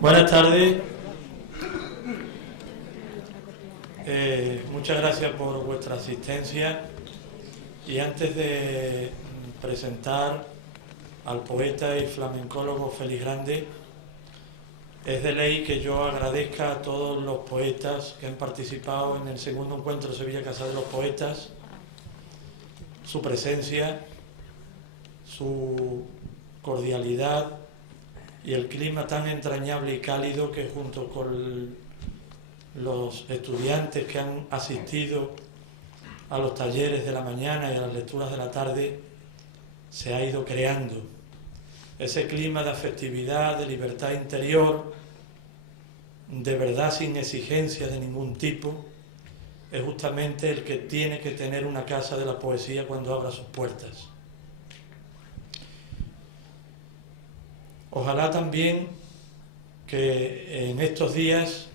Buenas tardes. Muchas gracias por vuestra asistencia. Y antes de presentar al poeta y flamencólogo Félix Grande, es de ley que yo agradezca a todos los poetas que han participado en el segundo encuentro Sevilla Casa de los Poetas, su presencia, su cordialidad y el clima tan entrañable y cálido que junto con los estudiantes que han asistido a los talleres de la mañana y a las lecturas de la tarde se ha ido creando. Ese clima de afectividad, de libertad interior, de verdad sin exigencia de ningún tipo, es justamente el que tiene que tener una casa de la poesía cuando abra sus puertas. Ojalá también que en estos días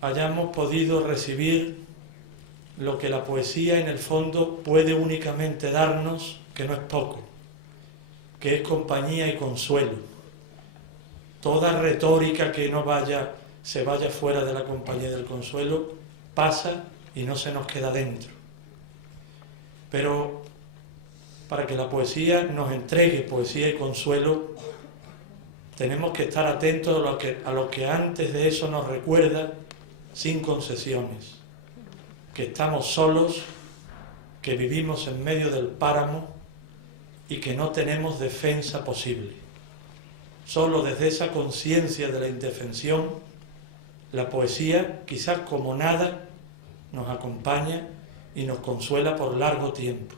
hayamos podido recibir lo que la poesía en el fondo puede únicamente darnos, que no es poco, que es compañía y consuelo. Toda retórica que no se vaya fuera de la compañía del consuelo pasa y no se nos queda dentro. Pero para que la poesía nos entregue poesía y consuelo, tenemos que estar atentos a lo que antes de eso nos recuerda, sin concesiones, que estamos solos, que vivimos en medio del páramo y que no tenemos defensa posible. Solo desde esa conciencia de la indefensión, la poesía, quizás como nada, nos acompaña y nos consuela por largo tiempo.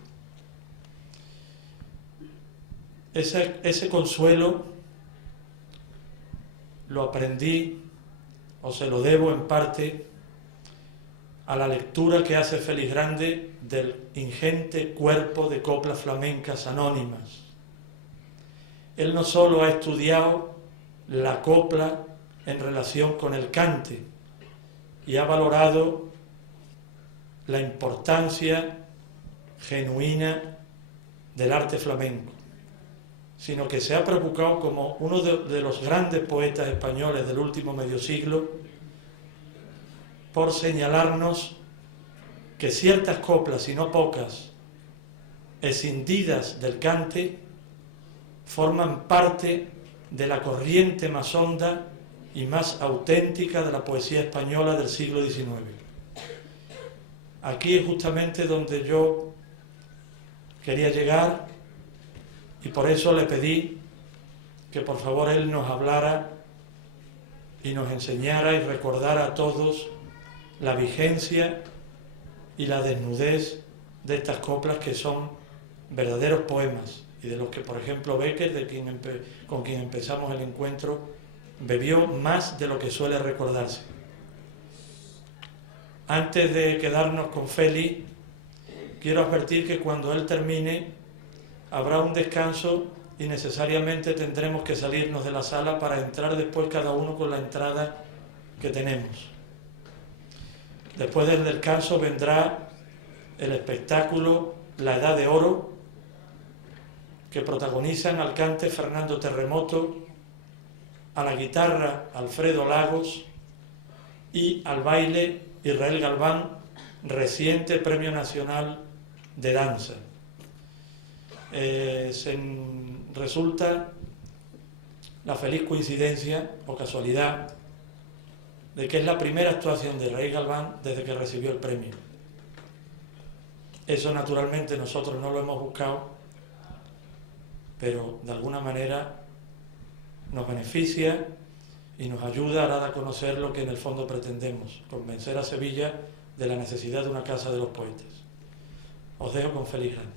Ese consuelo lo aprendí, o se lo debo en parte, a la lectura que hace Félix Grande del ingente cuerpo de coplas flamencas anónimas. Él no solo ha estudiado la copla en relación con el cante y ha valorado la importancia genuina del arte flamenco, sino que se ha preocupado como uno de los grandes poetas españoles del último medio siglo por señalarnos que ciertas coplas, y no pocas, escindidas del cante, forman parte de la corriente más honda y más auténtica de la poesía española del siglo XIX. Aquí es justamente donde yo quería llegar, y por eso le pedí que por favor él nos hablara y nos enseñara y recordara a todos la vigencia y la desnudez de estas coplas que son verdaderos poemas y de los que, por ejemplo, Becker, con quien empezamos el encuentro, bebió más de lo que suele recordarse. Antes de quedarnos con Félix, quiero advertir que cuando él termine habrá un descanso y necesariamente tendremos que salirnos de la sala para entrar después cada uno con la entrada que tenemos. Después del descanso vendrá el espectáculo La Edad de Oro, que protagonizan al cante Fernando Terremoto, a la guitarra Alfredo Lagos y al baile Israel Galván, reciente Premio Nacional de Danza. Resulta la feliz coincidencia o casualidad de que es la primera actuación de Israel Galván desde que recibió el premio. Eso naturalmente nosotros no lo hemos buscado, pero de alguna manera nos beneficia y nos ayuda a dar a conocer lo que en el fondo pretendemos, convencer a Sevilla de la necesidad de una casa de los poetas. Os dejo con Félix Grande.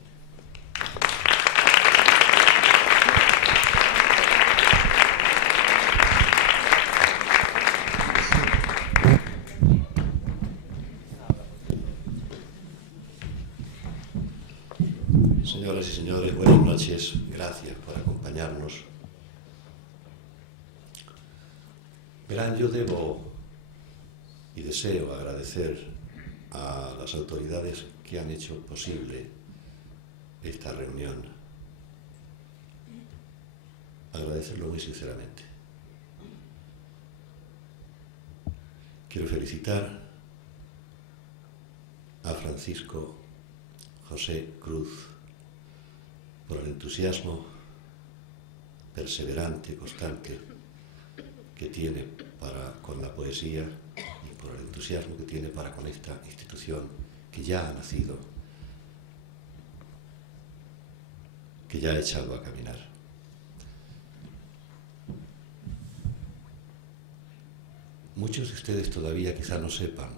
Señoras y señores, buenas noches. Gracias por acompañarnos. Verán, yo debo y deseo agradecer a las autoridades que han hecho posible esta reunión. Agradecerlo muy sinceramente. Quiero felicitar a Francisco José Cruz por el entusiasmo perseverante, constante que tiene para con la poesía y por el entusiasmo que tiene para con esta institución que ya ha nacido, que ya ha echado a caminar. Muchos de ustedes todavía quizá no sepan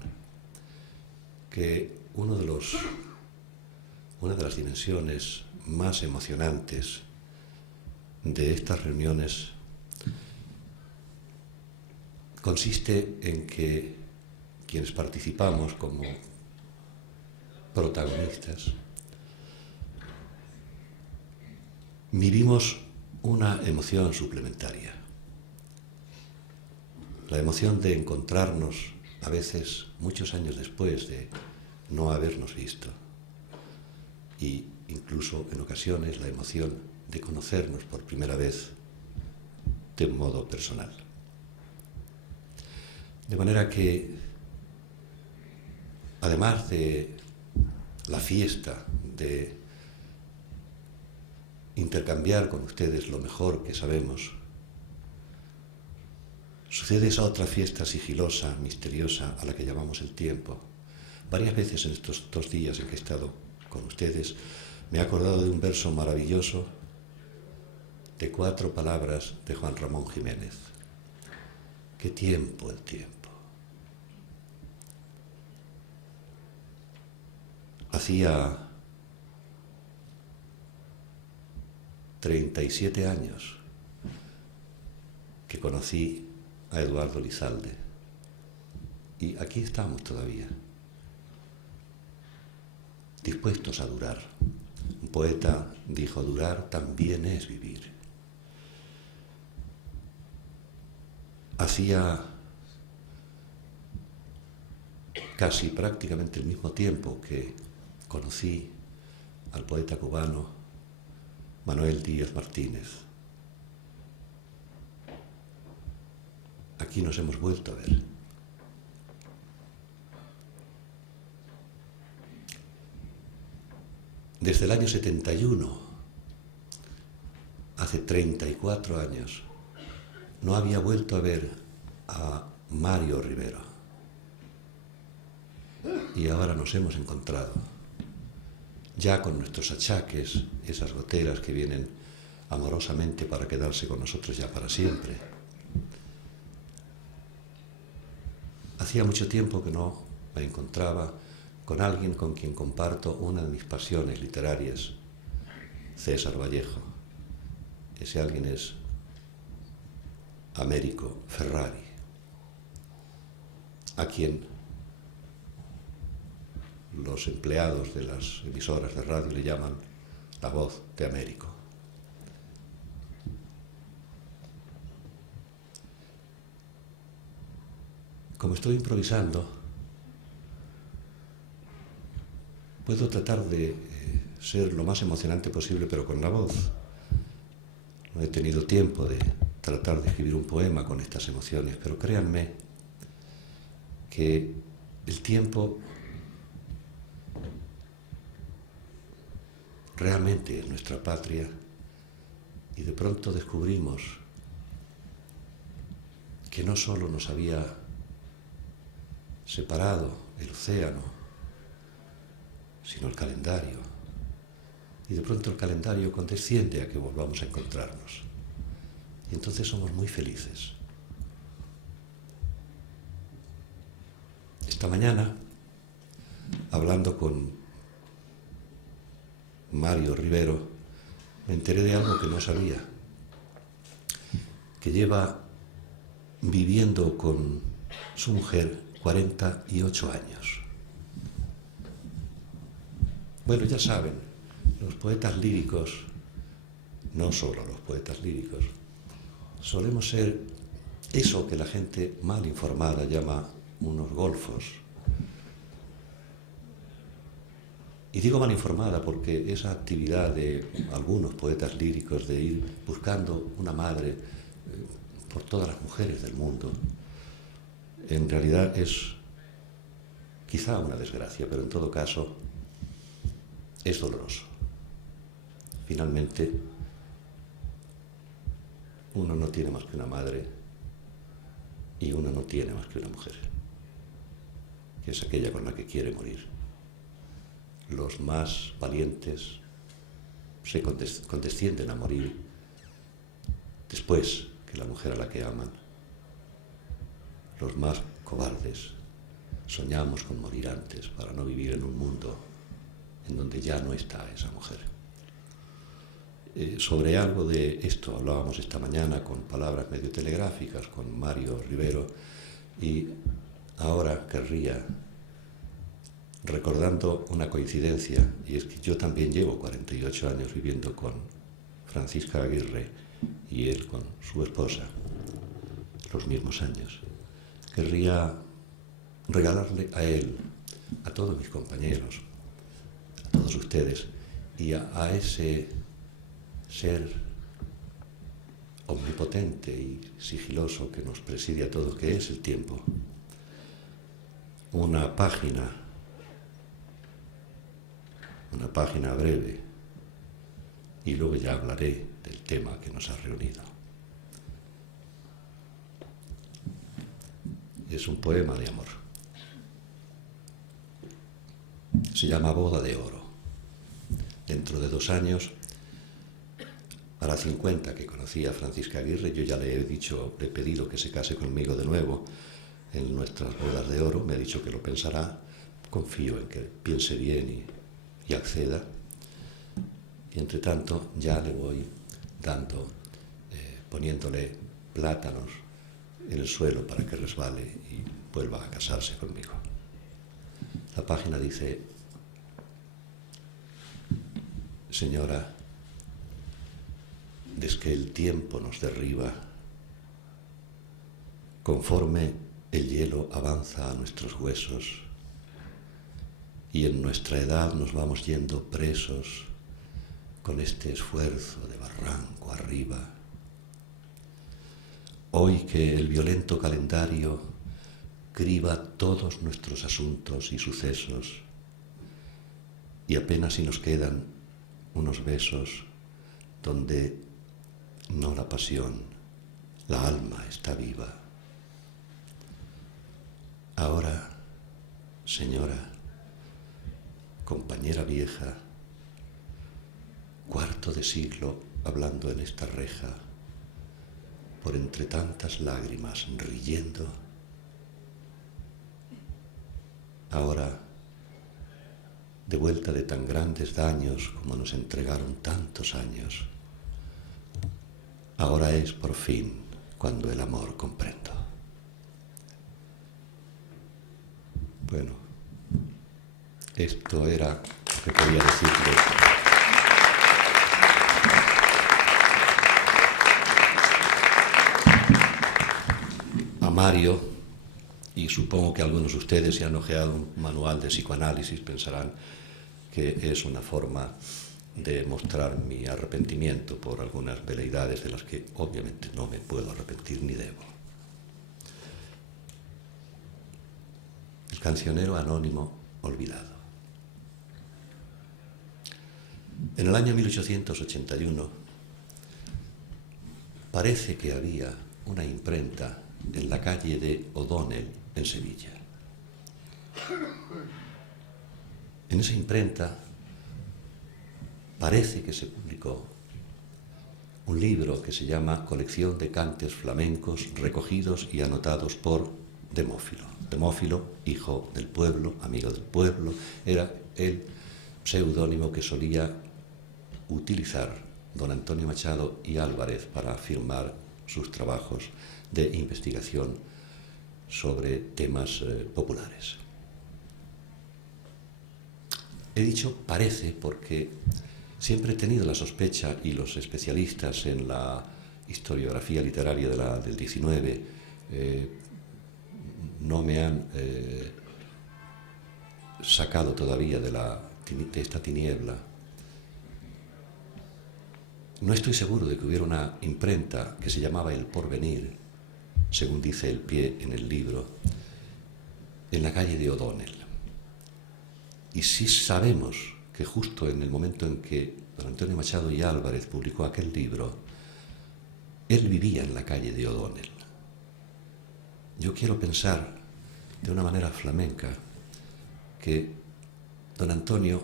que una de las dimensiones más emocionantes de estas reuniones consiste en que quienes participamos como protagonistas vivimos una emoción suplementaria. La emoción de encontrarnos, a veces muchos años después de no habernos visto, y incluso en ocasiones la emoción de conocernos por primera vez de un modo personal. De manera que, además de la fiesta de intercambiar con ustedes lo mejor que sabemos, sucede esa otra fiesta sigilosa, misteriosa, a la que llamamos el tiempo. Varias veces en estos 2 días en que he estado con ustedes, me he acordado de un verso maravilloso de 4 palabras de Juan Ramón Jiménez. ¡Qué tiempo el tiempo! Hacía 37 años que conocí a Eduardo Lizalde y aquí estamos todavía, dispuestos a durar. Un poeta dijo: durar también es vivir. Hacía casi prácticamente el mismo tiempo que conocí al poeta cubano Manuel Díaz Martínez. Aquí nos hemos vuelto a ver. Desde el año 71, hace 34 años, no había vuelto a ver a Mario Rivero. Y ahora nos hemos encontrado, ya con nuestros achaques, esas goteras que vienen amorosamente para quedarse con nosotros ya para siempre. Hacía mucho tiempo que no me encontraba con alguien con quien comparto una de mis pasiones literarias, César Vallejo. Ese alguien es Américo Ferrari, a quien los empleados de las emisoras de radio le llaman la voz de Américo. Como estoy improvisando, puedo tratar de ser lo más emocionante posible, pero con la voz. No he tenido tiempo de tratar de escribir un poema con estas emociones, pero créanme que el tiempo realmente es nuestra patria y de pronto descubrimos que no solo nos había separado el océano, sino el calendario. Y de pronto el calendario condesciende a que volvamos a encontrarnos. Y entonces somos muy felices. Esta mañana, hablando con Mario Rivero, me enteré de algo que no sabía, que lleva viviendo con su mujer 48 años. Bueno, ya saben, los poetas líricos, no solo los poetas líricos, solemos ser eso que la gente mal informada llama unos golfos. Y digo mal informada porque esa actividad de algunos poetas líricos de ir buscando una madre por todas las mujeres del mundo, en realidad es quizá una desgracia, pero en todo caso es doloroso. Finalmente, uno no tiene más que una madre y uno no tiene más que una mujer, que es aquella con la que quiere morir. Los más valientes se condescienden a morir después que la mujer a la que aman. Los más cobardes soñamos con morir antes para no vivir en un mundo en donde ya no está esa mujer. Sobre algo de esto hablábamos esta mañana con palabras medio telegráficas con Mario Rivero, y ahora querría, recordando una coincidencia, y es que yo también llevo 48 años viviendo con Francisca Aguirre y él con su esposa, los mismos años. Querría regalarle a él, a todos mis compañeros, a todos ustedes y a ese ser omnipotente y sigiloso que nos preside a todos, que es el tiempo, una página breve, y luego ya hablaré del tema que nos ha reunido. Es un poema de amor. Se llama Boda de Oro. Dentro de 2 años, para 50 que conocí a Francisca Aguirre, yo ya le he pedido que se case conmigo de nuevo en nuestras bodas de oro. Me ha dicho que lo pensará. Confío en que piense bien y acceda. Y entre tanto ya le voy dando, poniéndole plátanos en el suelo para que resbale y vuelva a casarse conmigo. La página dice: señora, desde que el tiempo nos derriba, conforme el hielo avanza a nuestros huesos y en nuestra edad nos vamos yendo presos con este esfuerzo de barranco arriba. Hoy que el violento calendario criba todos nuestros asuntos y sucesos y apenas si nos quedan unos besos donde no la pasión, la alma está viva. Ahora, señora, compañera vieja, cuarto de siglo hablando en esta reja, por entre tantas lágrimas riendo, ahora, de vuelta de tan grandes daños como nos entregaron tantos años, ahora es por fin cuando el amor comprendo. Bueno, esto era lo que quería decirle. A Mario, y supongo que algunos de ustedes, si han ojeado un manual de psicoanálisis, pensarán que es una forma de mostrar mi arrepentimiento por algunas veleidades de las que obviamente no me puedo arrepentir ni debo. El cancionero anónimo olvidado. En el año 1881 parece que había una imprenta en la calle de O'Donnell, en Sevilla. En esa imprenta parece que se publicó un libro que se llama Colección de cantes flamencos recogidos y anotados por Demófilo. Demófilo, hijo del pueblo, amigo del pueblo, era el seudónimo que solía utilizar don Antonio Machado y Álvarez para firmar sus trabajos de investigación sobre temas populares. He dicho parece porque siempre he tenido la sospecha, y los especialistas en la historiografía literaria del XIX no me han sacado todavía de esta tiniebla. No estoy seguro de que hubiera una imprenta que se llamaba El Porvenir, según dice el pie en el libro, en la calle de O'Donnell. Y sí sabemos que justo en el momento en que don Antonio Machado y Álvarez publicó aquel libro, él vivía en la calle de O'Donnell. Yo quiero pensar de una manera flamenca que don Antonio,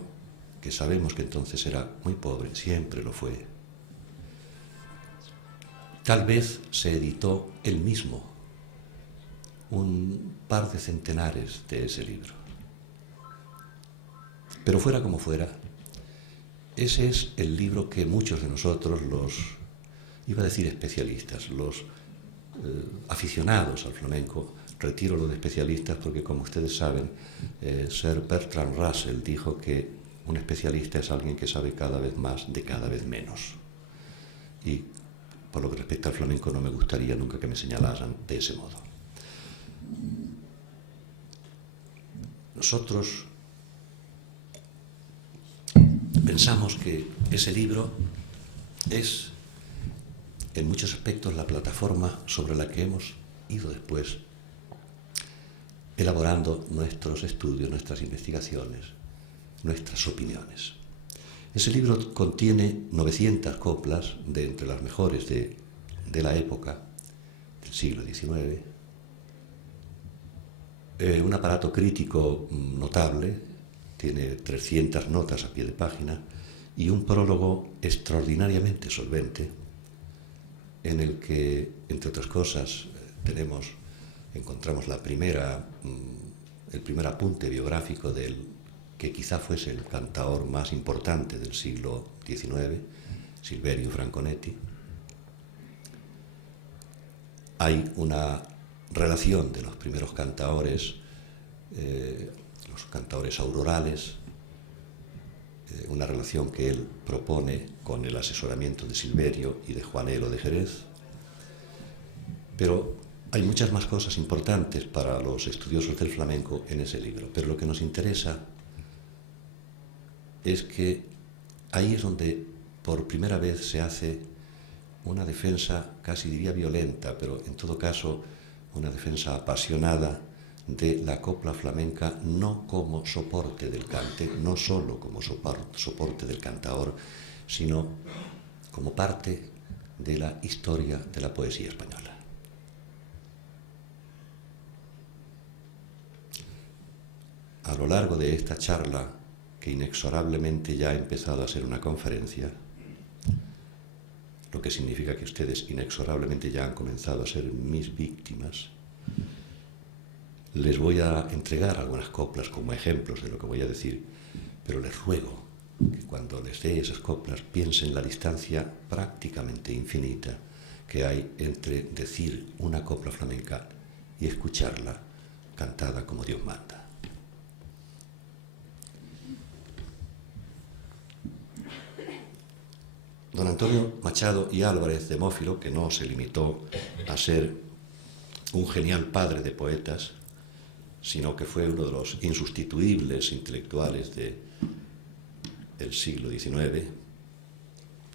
que sabemos que entonces era muy pobre, siempre lo fue, tal vez se editó él mismo un par de centenares de ese libro. Pero fuera como fuera, ese es el libro que muchos de nosotros, iba a decir especialistas, los aficionados al flamenco, retiro lo de especialistas porque, como ustedes saben, Sir Bertrand Russell dijo que un especialista es alguien que sabe cada vez más de cada vez menos. Y por lo que respecta al flamenco no me gustaría nunca que me señalaran de ese modo. Nosotros pensamos que ese libro es, en muchos aspectos, la plataforma sobre la que hemos ido después elaborando nuestros estudios, nuestras investigaciones, nuestras opiniones. Ese libro contiene 900 coplas de entre las mejores de la época, del siglo XIX, un aparato crítico notable, tiene 300 notas a pie de página y un prólogo extraordinariamente solvente en el que, entre otras cosas, encontramos el primer apunte biográfico del que quizá fuese el cantaor más importante del siglo XIX, Silverio Franconetti. Hay una relación de los primeros cantaores, los cantaores aurorales, una relación que él propone con el asesoramiento de Silverio y de Juanelo de Jerez. Pero hay muchas más cosas importantes para los estudiosos del flamenco en ese libro, pero lo que nos interesa es que ahí es donde por primera vez se hace una defensa, casi diría violenta, pero en todo caso una defensa apasionada de la copla flamenca, no como soporte del cante, no solo como soporte del cantaor, sino como parte de la historia de la poesía española. A lo largo de esta charla, que inexorablemente ya ha empezado a ser una conferencia, lo que significa que ustedes inexorablemente ya han comenzado a ser mis víctimas, les voy a entregar algunas coplas como ejemplos de lo que voy a decir, pero les ruego que cuando les dé esas coplas piensen en la distancia prácticamente infinita que hay entre decir una copla flamenca y escucharla cantada como Dios manda. Don Antonio Machado y Álvarez de Mófilo, que no se limitó a ser un genial padre de poetas, sino que fue uno de los insustituibles intelectuales del siglo XIX.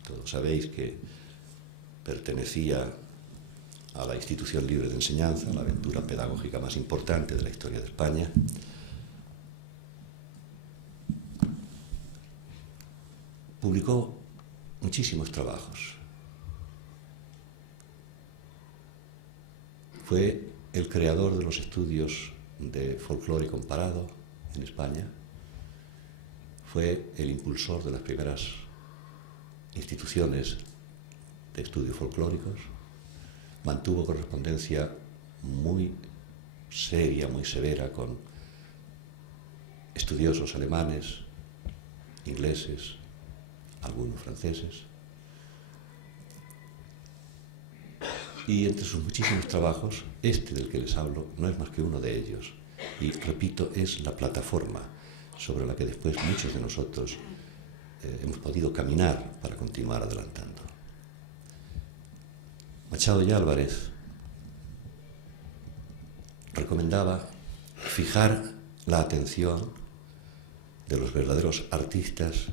Todos sabéis que pertenecía a la institución libre de enseñanza, la aventura pedagógica más importante de la historia de España. Publicó muchísimos trabajos. Fue el creador de los estudios de folclore comparado en España. Fue el impulsor de las primeras instituciones de estudios folclóricos. Mantuvo correspondencia muy seria, muy severa con estudiosos alemanes, ingleses, algunos franceses. Y entre sus muchísimos trabajos, este del que les hablo no es más que uno de ellos. Y, repito, es la plataforma sobre la que después muchos de nosotros hemos podido caminar para continuar adelantando. Machado y Álvarez recomendaba fijar la atención de los verdaderos artistas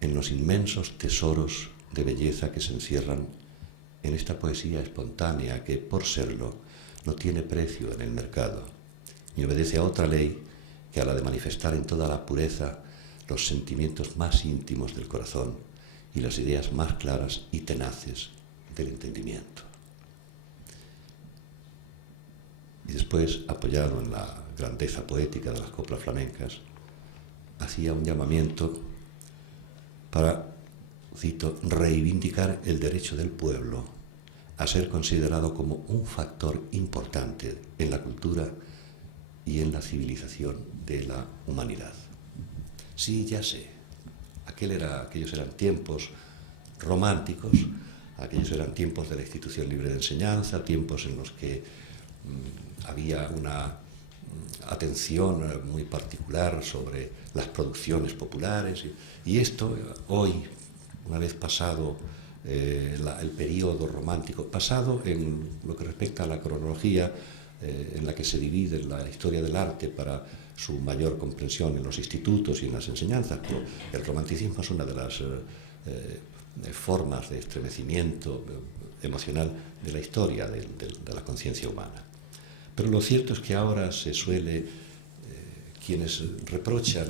en los inmensos tesoros de belleza que se encierran en esta poesía espontánea que, por serlo, no tiene precio en el mercado, ni obedece a otra ley que a la de manifestar en toda la pureza los sentimientos más íntimos del corazón y las ideas más claras y tenaces del entendimiento. Y después, apoyado en la grandeza poética de las coplas flamencas, hacía un llamamiento para, cito, reivindicar el derecho del pueblo a ser considerado como un factor importante en la cultura y en la civilización de la humanidad. Sí, ya sé, aquellos eran tiempos románticos, aquellos eran tiempos de la institución libre de enseñanza, tiempos en los que había una atención muy particular sobre las producciones populares, y esto hoy, una vez pasado el periodo romántico, pasado en lo que respecta a la cronología en la que se divide la historia del arte para su mayor comprensión en los institutos y en las enseñanzas, pero el romanticismo es una de las formas de estremecimiento emocional de la historia de la conciencia humana. Pero lo cierto es que ahora se suele, quienes reprochan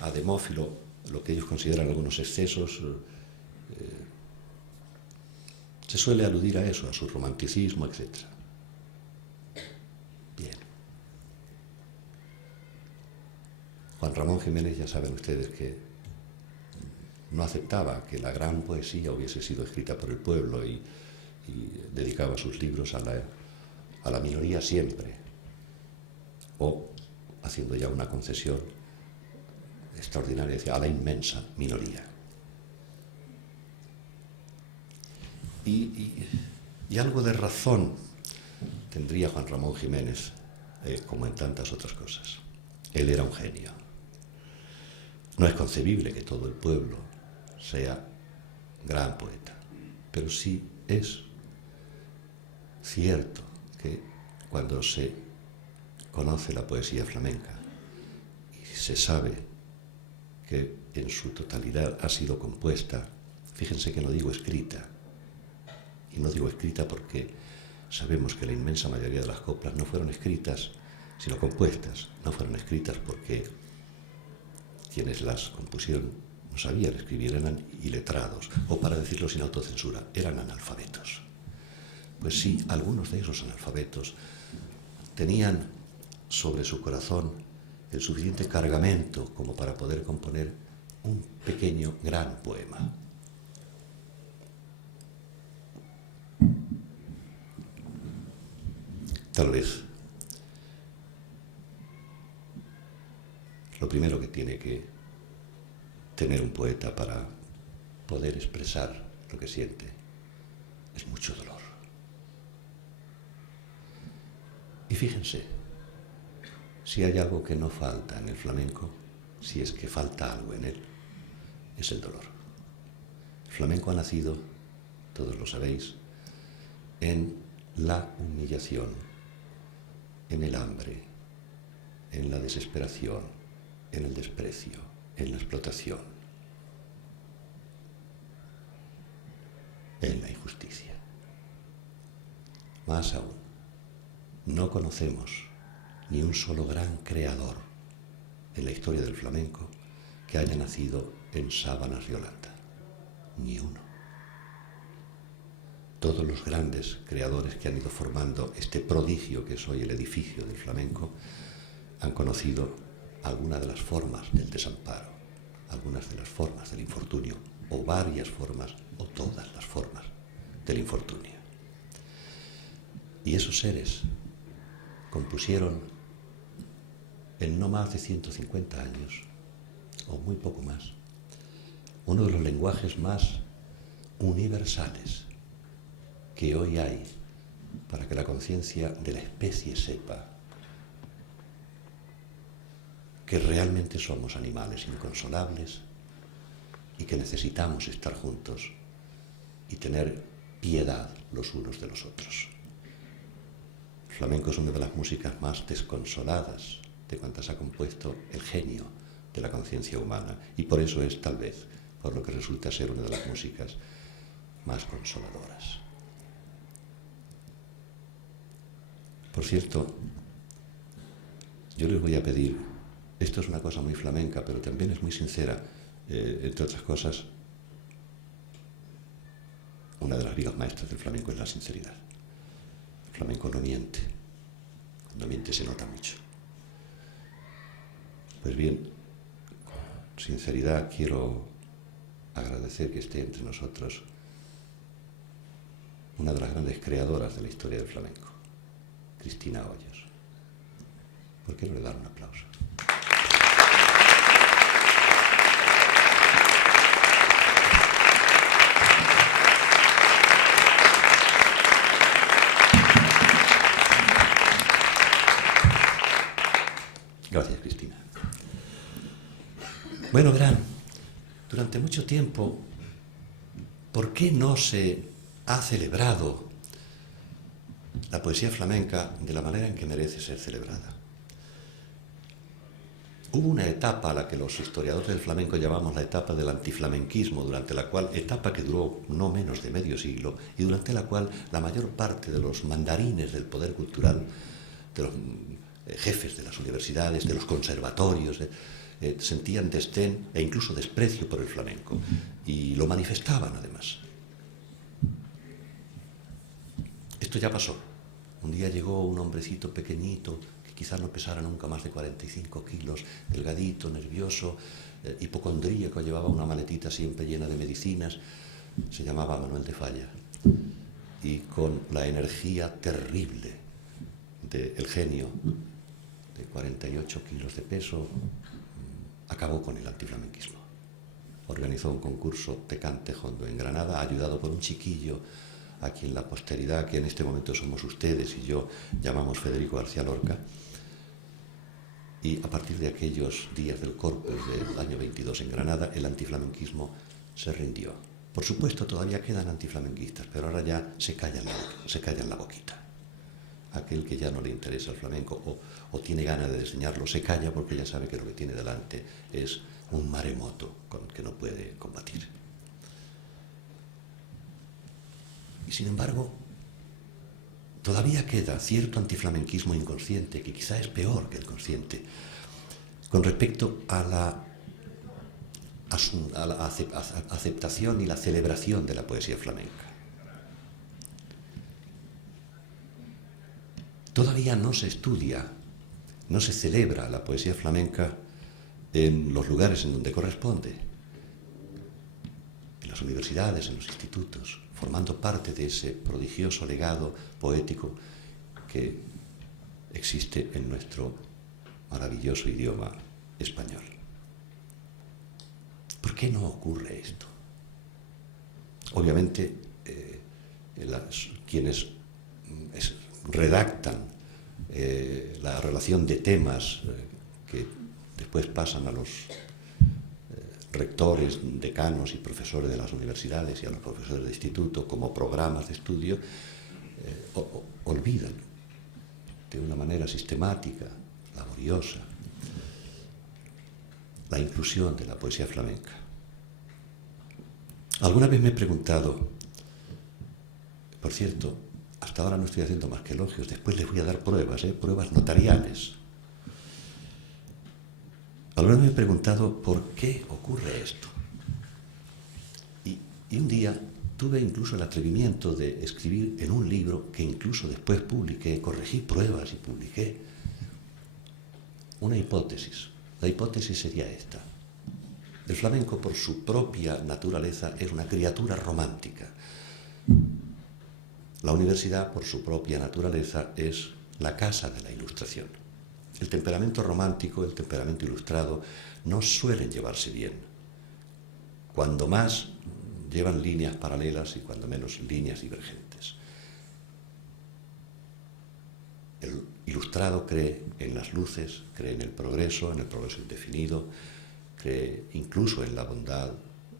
a Demófilo lo que ellos consideran algunos excesos, se suele aludir a eso, a su romanticismo, etc. Bien. Juan Ramón Jiménez, ya saben ustedes que no aceptaba que la gran poesía hubiese sido escrita por el pueblo y dedicaba sus libros a la minoría siempre, o, haciendo ya una concesión extraordinaria, decía, a la inmensa minoría. Y algo de razón tendría Juan Ramón Jiménez, como en tantas otras cosas. Él era un genio. No es concebible que todo el pueblo sea gran poeta, pero sí es cierto que cuando se conoce la poesía flamenca y se sabe que en su totalidad ha sido compuesta, fíjense que no digo escrita, y no digo escrita porque sabemos que la inmensa mayoría de las coplas no fueron escritas, sino compuestas, no fueron escritas porque quienes las compusieron no sabían escribir, eran iletrados, o para decirlo sin autocensura, eran analfabetos. Pues sí, algunos de esos analfabetos tenían sobre su corazón el suficiente cargamento como para poder componer un pequeño, gran poema. Tal vez lo primero que tiene que tener un poeta para poder expresar lo que siente es mucho dolor. Y fíjense, si hay algo que no falta en el flamenco, si es que falta algo en él, es el dolor. El flamenco ha nacido, todos lo sabéis, en la humillación, en el hambre, en la desesperación, en el desprecio, en la explotación, en la injusticia. Más aún, no conocemos ni un solo gran creador en la historia del flamenco que haya nacido en sábanas de Holanda. Ni uno. Todos los grandes creadores que han ido formando este prodigio que es hoy el edificio del flamenco han conocido alguna de las formas del desamparo, algunas de las formas del infortunio, o varias formas, o todas las formas del infortunio. Y esos seres compusieron en no más de 150 años, o muy poco más, uno de los lenguajes más universales que hoy hay para que la conciencia de la especie sepa que realmente somos animales inconsolables y que necesitamos estar juntos y tener piedad los unos de los otros. El flamenco es una de las músicas más desconsoladas de cuantas ha compuesto el genio de la conciencia humana, y por eso es, tal vez, por lo que resulta ser una de las músicas más consoladoras. Por cierto, yo les voy a pedir, esto es una cosa muy flamenca, pero también es muy sincera, entre otras cosas, una de las vigas maestras del flamenco es la sinceridad. El flamenco no miente, cuando miente se nota mucho. Pues bien, con sinceridad quiero agradecer que esté entre nosotros una de las grandes creadoras de la historia del flamenco, Cristina Hoyos. ¿Por qué no le dan un aplauso? Gracias, Cristina. Bueno, verán, durante mucho tiempo, ¿por qué no se ha celebrado la poesía flamenca de la manera en que merece ser celebrada? Hubo una etapa a la que los historiadores del flamenco llamamos la etapa del antiflamenquismo, durante la cual, etapa que duró no menos de medio siglo, y durante la cual la mayor parte de los mandarines del poder cultural, de los jefes de las universidades, de los conservatorios, sentían desdén e incluso desprecio por el flamenco, y lo manifestaban además. Esto ya pasó. Un día llegó un hombrecito pequeñito, que quizás no pesara nunca más de 45 kilos, delgadito, nervioso, hipocondríaco, llevaba una maletita siempre llena de medicinas, se llamaba Manuel de Falla, y con la energía terrible del genio de 48 kilos de peso, acabó con el antiflamenquismo. Organizó un concurso de cante jondo en Granada, ayudado por un chiquillo a quien la posteridad, que en este momento somos ustedes y yo, llamamos Federico García Lorca, y a partir de aquellos días del Corpus del año 22 en Granada, el antiflamenquismo se rindió. Por supuesto, todavía quedan antiflamenquistas, pero ahora ya se callan la boquita. Aquel que ya no le interesa el flamenco o tiene ganas de enseñarlo, se calla porque ya sabe que lo que tiene delante es un maremoto con que no puede combatir. Y sin embargo, todavía queda cierto antiflamenquismo inconsciente, que quizá es peor que el consciente, con respecto a la aceptación y la celebración de la poesía flamenca. Todavía no se estudia, no se celebra la poesía flamenca en los lugares en donde corresponde, en las universidades, en los institutos, formando parte de ese prodigioso legado poético que existe en nuestro maravilloso idioma español. ¿Por qué no ocurre esto? Obviamente, quienes redactan la relación de temas que después pasan a los rectores, decanos y profesores de las universidades y a los profesores de instituto como programas de estudio, olvidan de una manera sistemática, laboriosa, la inclusión de la poesía flamenca. Alguna vez me he preguntado, por cierto, hasta ahora no estoy haciendo más que elogios, después les voy a dar pruebas notariales. Alguna vez me he preguntado por qué ocurre esto. Y un día tuve incluso el atrevimiento de escribir en un libro que incluso después publiqué, corregí pruebas y publiqué una hipótesis. La hipótesis sería esta. El flamenco, por su propia naturaleza, es una criatura romántica. La universidad, por su propia naturaleza, es la casa de la ilustración. El temperamento romántico, el temperamento ilustrado, no suelen llevarse bien. Cuando más, llevan líneas paralelas y cuando menos líneas divergentes. El ilustrado cree en las luces, cree en el progreso indefinido, cree incluso en la bondad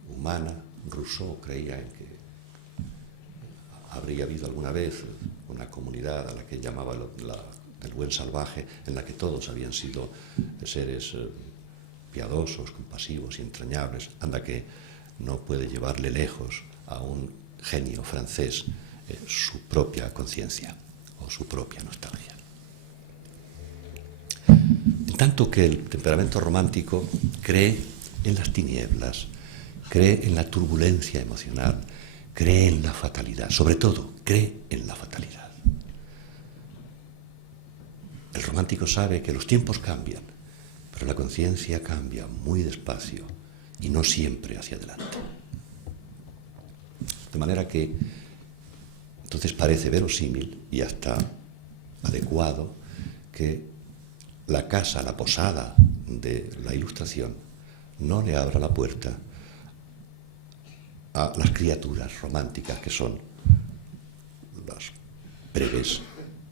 humana. Rousseau creía en que habría habido alguna vez una comunidad a la que llamaba el buen salvaje, en la que todos habían sido seres piadosos, compasivos y entrañables, anda que no puede llevarle lejos a un genio francés su propia conciencia o su propia nostalgia. En tanto que el temperamento romántico cree en las tinieblas, cree en la turbulencia emocional, cree en la fatalidad, sobre todo cree en la fatalidad. El romántico sabe que los tiempos cambian, pero la conciencia cambia muy despacio y no siempre hacia adelante. De manera que entonces parece verosímil y hasta adecuado que la casa, la posada de la Ilustración no le abra la puerta a las criaturas románticas que son los breves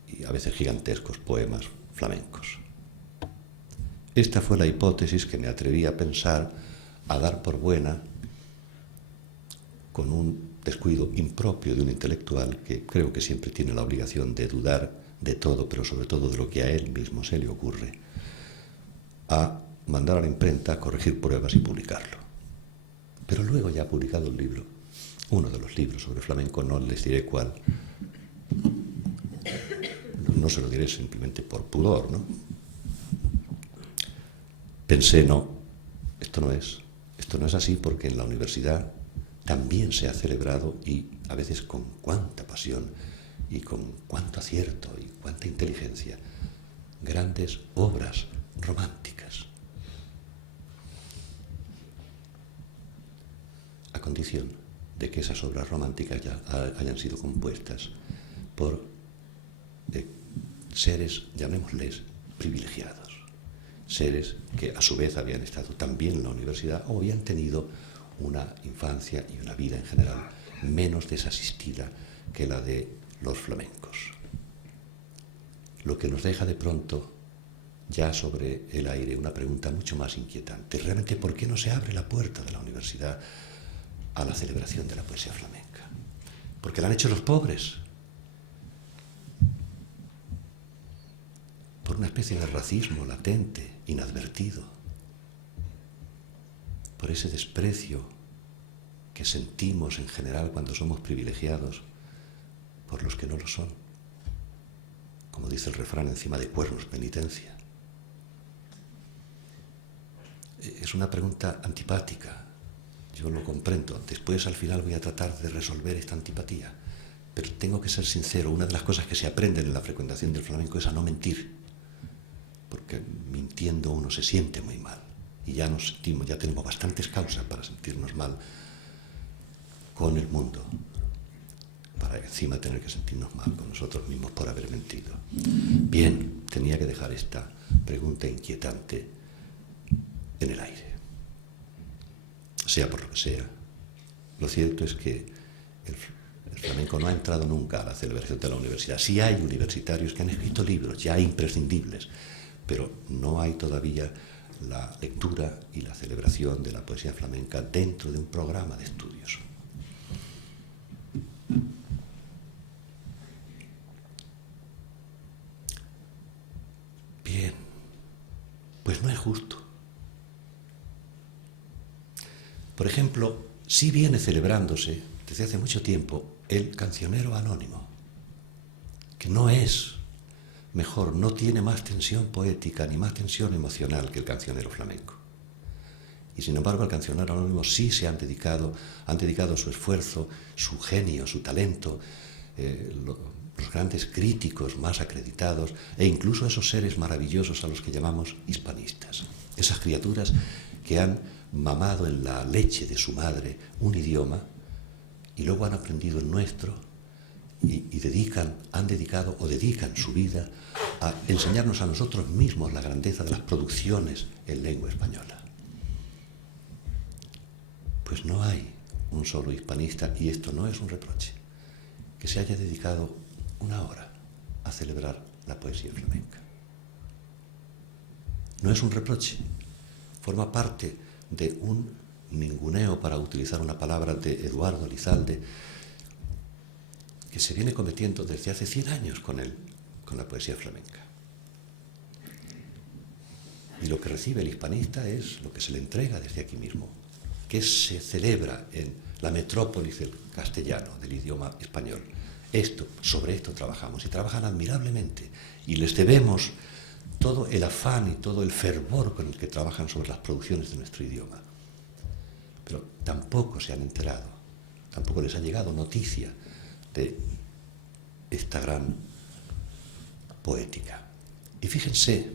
y a veces gigantescos poemas flamencos. Esta fue la hipótesis que me atreví a pensar, a dar por buena, con un descuido impropio de un intelectual que creo que siempre tiene la obligación de dudar de todo, pero sobre todo de lo que a él mismo se le ocurre, a mandar a la imprenta a corregir pruebas y publicarlo. Pero luego ya ha publicado el libro, uno de los libros sobre flamenco, no les diré cuál, no se lo diré simplemente por pudor, ¿no? Pensé, no, esto no es así, porque en la universidad también se ha celebrado, y a veces con cuánta pasión y con cuánto acierto y cuánta inteligencia, grandes obras románticas, a condición de que esas obras románticas ya hayan sido compuestas por seres, llamémosles, privilegiados, seres que a su vez habían estado también en la universidad o habían tenido una infancia y una vida en general menos desasistida que la de los flamencos. Lo que nos deja de pronto ya sobre el aire una pregunta mucho más inquietante. Realmente, ¿por qué no se abre la puerta de la universidad a la celebración de la poesía flamenca? ¿Porque la han hecho los pobres? Por una especie de racismo latente, inadvertido, por ese desprecio que sentimos en general cuando somos privilegiados por los que no lo son. Como dice el refrán, encima de cuernos, penitencia. Es una pregunta antipática, yo lo comprendo. Después, al final, voy a tratar de resolver esta antipatía. Pero tengo que ser sincero, una de las cosas que se aprenden en la frecuentación del flamenco es a no mentir. Porque mintiendo uno se siente muy mal. Y ya nos sentimos, ya tenemos bastantes causas para sentirnos mal con el mundo, para encima tener que sentirnos mal con nosotros mismos por haber mentido. Bien, tenía que dejar esta pregunta inquietante en el aire. Sea por lo que sea, lo cierto es que el flamenco no ha entrado nunca a la celebración de la universidad. Sí hay universitarios que han escrito libros ya imprescindibles, pero no hay todavía la lectura y la celebración de la poesía flamenca dentro de un programa de estudios. Bien, pues no es justo. Por ejemplo, sí viene celebrándose desde hace mucho tiempo el cancionero anónimo, que no es mejor, no tiene más tensión poética ni más tensión emocional que el cancionero flamenco. Y sin embargo, al cancionero anónimo sí se han dedicado su esfuerzo, su genio, su talento, los grandes críticos más acreditados e incluso esos seres maravillosos a los que llamamos hispanistas. Esas criaturas que han mamado en la leche de su madre un idioma y luego han aprendido el nuestro y dedican su vida a enseñarnos a nosotros mismos la grandeza de las producciones en lengua española. Pues no hay un solo hispanista, y esto no es un reproche, que se haya dedicado una hora a celebrar la poesía flamenca. No es un reproche, forma parte de un ninguneo, para utilizar una palabra de Eduardo Elizalde, que se viene cometiendo desde hace 100 años con la poesía flamenca. Y lo que recibe el hispanista es lo que se le entrega desde aquí mismo, que se celebra en la metrópolis del castellano, del idioma español. Sobre esto trabajamos, y trabajan admirablemente, y les debemos todo el afán y todo el fervor con el que trabajan sobre las producciones de nuestro idioma. Pero tampoco se han enterado, tampoco les ha llegado noticia de esta gran poética. Y fíjense,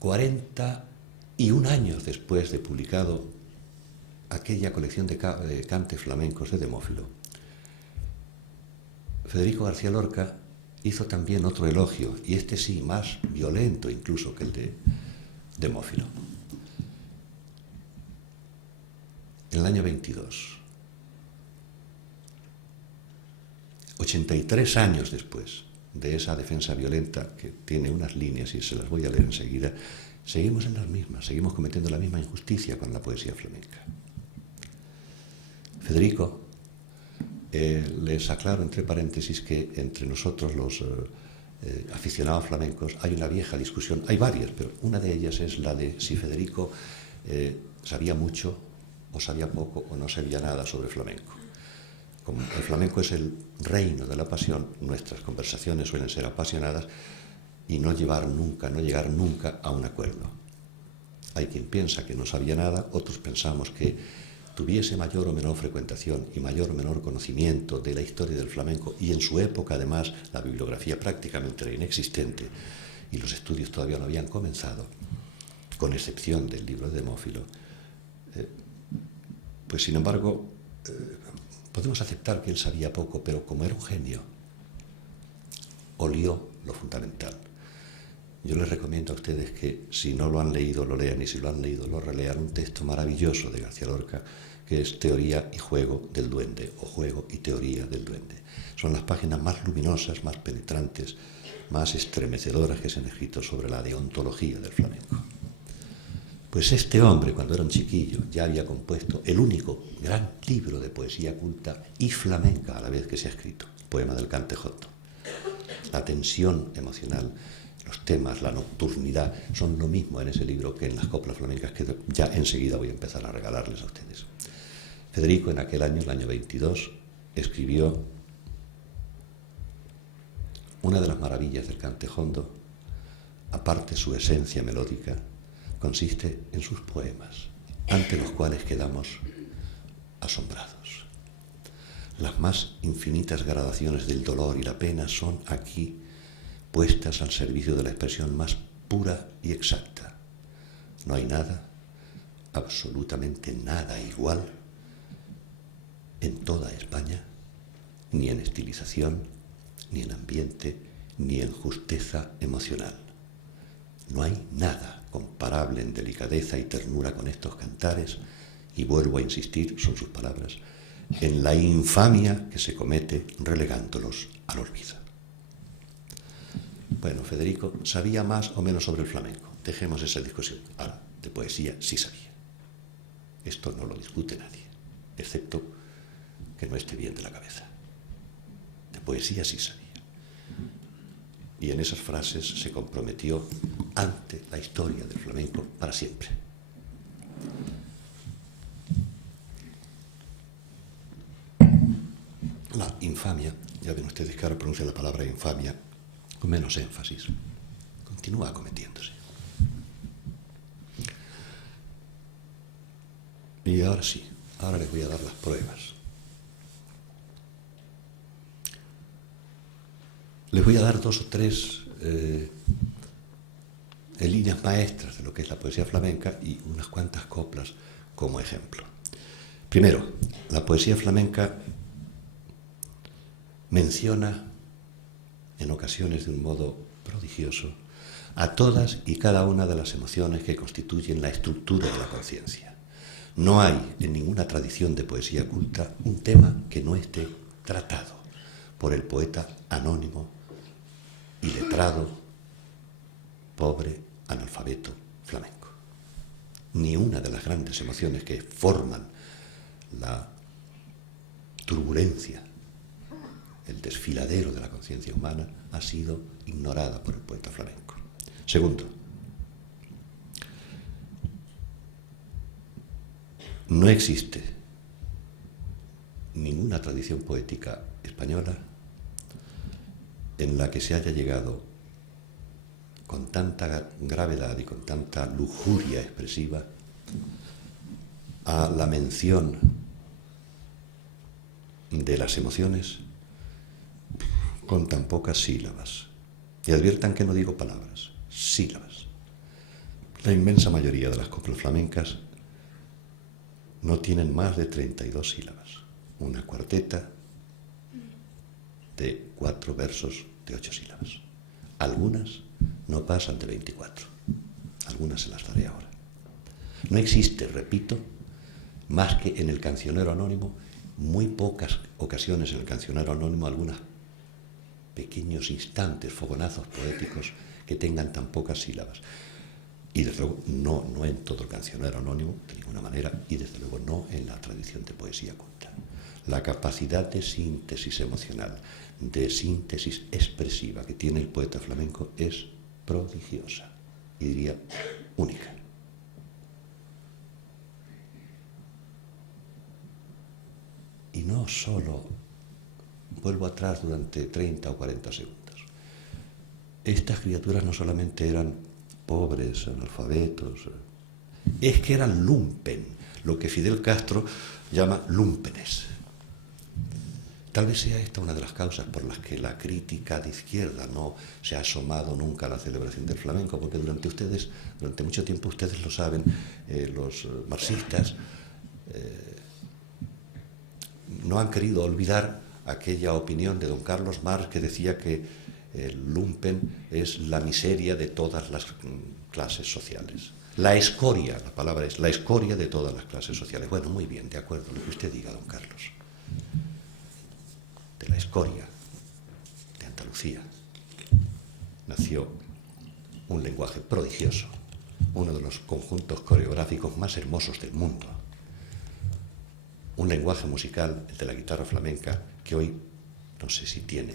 41 años después de publicado aquella colección de cantes flamencos de Demófilo, Federico García Lorca hizo también otro elogio, y este sí, más violento incluso que el de Demófilo. En el año 22, 83 años después de esa defensa violenta, que tiene unas líneas y se las voy a leer enseguida, seguimos en las mismas, seguimos cometiendo la misma injusticia con la poesía flamenca. Federico, les aclaro entre paréntesis que entre nosotros los aficionados flamencos hay una vieja discusión, hay varias, pero una de ellas es la de si Federico sabía mucho o sabía poco o no sabía nada sobre flamenco. Como el flamenco es el reino de la pasión, nuestras conversaciones suelen ser apasionadas y no llegar nunca a un acuerdo. Hay quien piensa que no sabía nada, otros pensamos que tuviese mayor o menor frecuentación y mayor o menor conocimiento de la historia del flamenco, y en su época además la bibliografía prácticamente era inexistente y los estudios todavía no habían comenzado, con excepción del libro de Demófilo, pues sin embargo podemos aceptar que él sabía poco, pero como era un genio, olió lo fundamental. Yo les recomiendo a ustedes que si no lo han leído lo lean, y si lo han leído lo relean, un texto maravilloso de García Lorca que es Teoría y Juego del Duende, o Juego y Teoría del Duende. Son las páginas más luminosas, más penetrantes, más estremecedoras que se han escrito sobre la deontología del flamenco. Pues este hombre, cuando era un chiquillo, ya había compuesto el único gran libro de poesía culta y flamenca a la vez que se ha escrito, Poema del Cantejondo. La tensión emocional, los temas, la nocturnidad, son lo mismo en ese libro que en las coplas flamencas, que ya enseguida voy a empezar a regalarles a ustedes. Federico, en aquel año, el año 22, escribió una de las maravillas del cantejondo. Aparte su esencia melódica, consiste en sus poemas, ante los cuales quedamos asombrados. Las más infinitas gradaciones del dolor y la pena son aquí puestas al servicio de la expresión más pura y exacta. No hay nada, absolutamente nada igual en toda España, ni en estilización, ni en ambiente, ni en justeza emocional. No hay nada comparable en delicadeza y ternura con estos cantares, y vuelvo a insistir, son sus palabras, en la infamia que se comete relegándolos al olvido. Bueno, Federico sabía más o menos sobre el flamenco, dejemos esa discusión. Ahora, de poesía sí sabía. Esto no lo discute nadie, excepto que no esté bien de la cabeza. De poesía sí sabía. Y en esas frases se comprometió ante la historia del flamenco para siempre. La infamia, ya ven ustedes que ahora pronuncia la palabra infamia con menos énfasis, continúa cometiéndose. Y ahora sí, ahora les voy a dar las pruebas. Les voy a dar 2 o 3 líneas maestras de lo que es la poesía flamenca y unas cuantas coplas como ejemplo. Primero, la poesía flamenca menciona en ocasiones de un modo prodigioso a todas y cada una de las emociones que constituyen la estructura de la conciencia. No hay en ninguna tradición de poesía culta un tema que no esté tratado por el poeta anónimo, iletrado, pobre, analfabeto flamenco. Ni una de las grandes emociones que forman la turbulencia, el desfiladero de la conciencia humana, ha sido ignorada por el poeta flamenco. Segundo, no existe ninguna tradición poética española en la que se haya llegado con tanta gravedad y con tanta lujuria expresiva a la mención de las emociones con tan pocas sílabas. Y adviertan que no digo palabras, sílabas. La inmensa mayoría de las coplas flamencas no tienen más de 32 sílabas. Una cuarteta de 4 versos de 8 sílabas. Algunas no pasan de 24. Algunas se las daré ahora. No existe, repito, más que en el cancionero anónimo, muy pocas ocasiones en el cancionero anónimo, algunos pequeños instantes, fogonazos poéticos que tengan tan pocas sílabas. Y desde luego no en todo el cancionero anónimo, de ninguna manera, y desde luego no en la tradición de poesía culta. La capacidad de síntesis emocional, de síntesis expresiva que tiene el poeta flamenco es prodigiosa, y diría única. Y no solo, vuelvo atrás durante 30 o 40 segundos, estas criaturas no solamente eran pobres, analfabetos, es que eran lumpen, lo que Fidel Castro llama lumpenes. Tal vez sea esta una de las causas por las que la crítica de izquierda no se ha asomado nunca a la celebración del flamenco, porque durante mucho tiempo, ustedes lo saben, los marxistas no han querido olvidar aquella opinión de don Carlos Marx que decía que el lumpen es la miseria de todas las clases sociales. La escoria, la palabra es la escoria de todas las clases sociales. Bueno, muy bien, de acuerdo, lo que usted diga, don Carlos. De la escoria de Andalucía nació un lenguaje prodigioso, uno de los conjuntos coreográficos más hermosos del mundo. Un lenguaje musical, el de la guitarra flamenca, que hoy no sé si tiene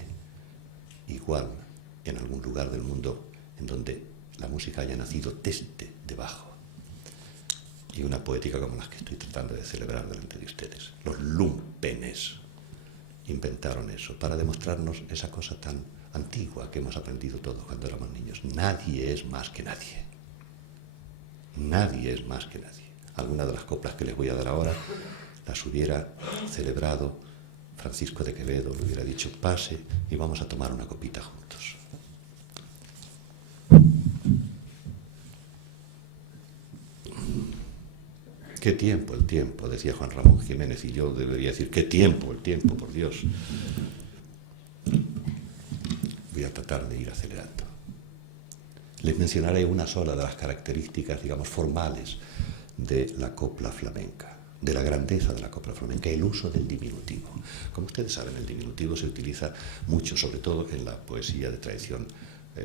igual en algún lugar del mundo en donde la música haya nacido desde debajo. Y una poética como las que estoy tratando de celebrar delante de ustedes. Los lumpenes inventaron eso para demostrarnos esa cosa tan antigua que hemos aprendido todos cuando éramos niños. Nadie es más que nadie. Nadie es más que nadie. Algunas de las coplas que les voy a dar ahora las hubiera celebrado Francisco de Quevedo, le hubiera dicho pase y vamos a tomar una copita juntos. Qué tiempo el tiempo, decía Juan Ramón Jiménez, y yo debería decir qué tiempo el tiempo, por Dios. Voy a tratar de ir acelerando. Les mencionaré una sola de las características, digamos, formales de la copla flamenca, de la grandeza de la copla flamenca, el uso del diminutivo. Como ustedes saben, el diminutivo se utiliza mucho, sobre todo en la poesía de tradición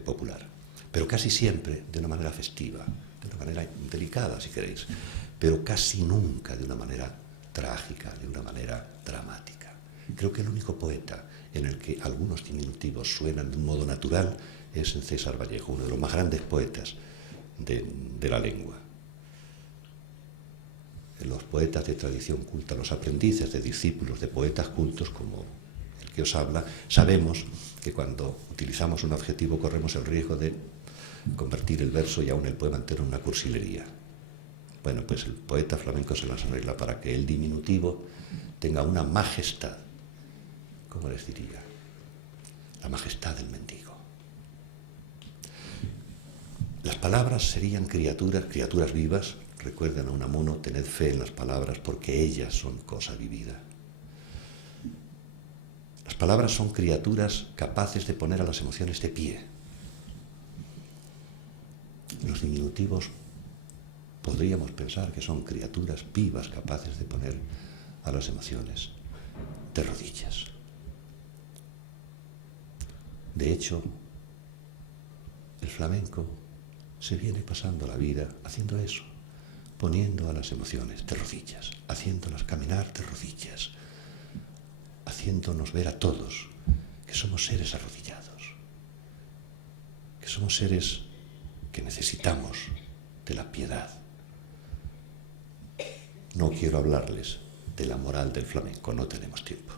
popular, pero casi siempre de una manera festiva, de una manera delicada, si queréis, pero casi nunca de una manera trágica, de una manera dramática. Creo que el único poeta en el que algunos diminutivos suenan de un modo natural es en César Vallejo, uno de los más grandes poetas de la lengua. Los poetas de tradición culta, los aprendices de discípulos de poetas cultos como el que os habla, sabemos que cuando utilizamos un adjetivo corremos el riesgo de convertir el verso y aún el poema entero en una cursilería. Bueno, pues el poeta flamenco se las arregla para que el diminutivo tenga una majestad, ¿cómo les diría? La majestad del mendigo. Las palabras serían criaturas vivas. Recuerden a Unamuno, tened fe en las palabras porque ellas son cosa vivida. Las palabras son criaturas capaces de poner a las emociones de pie. Los diminutivos podríamos pensar que son criaturas vivas capaces de poner a las emociones de rodillas. De hecho, el flamenco se viene pasando la vida haciendo eso, poniendo a las emociones de rodillas, haciéndolas caminar de rodillas, haciéndonos ver a todos que somos seres arrodillados, que somos seres que necesitamos de la piedad. No quiero hablarles de la moral del flamenco, no tenemos tiempo.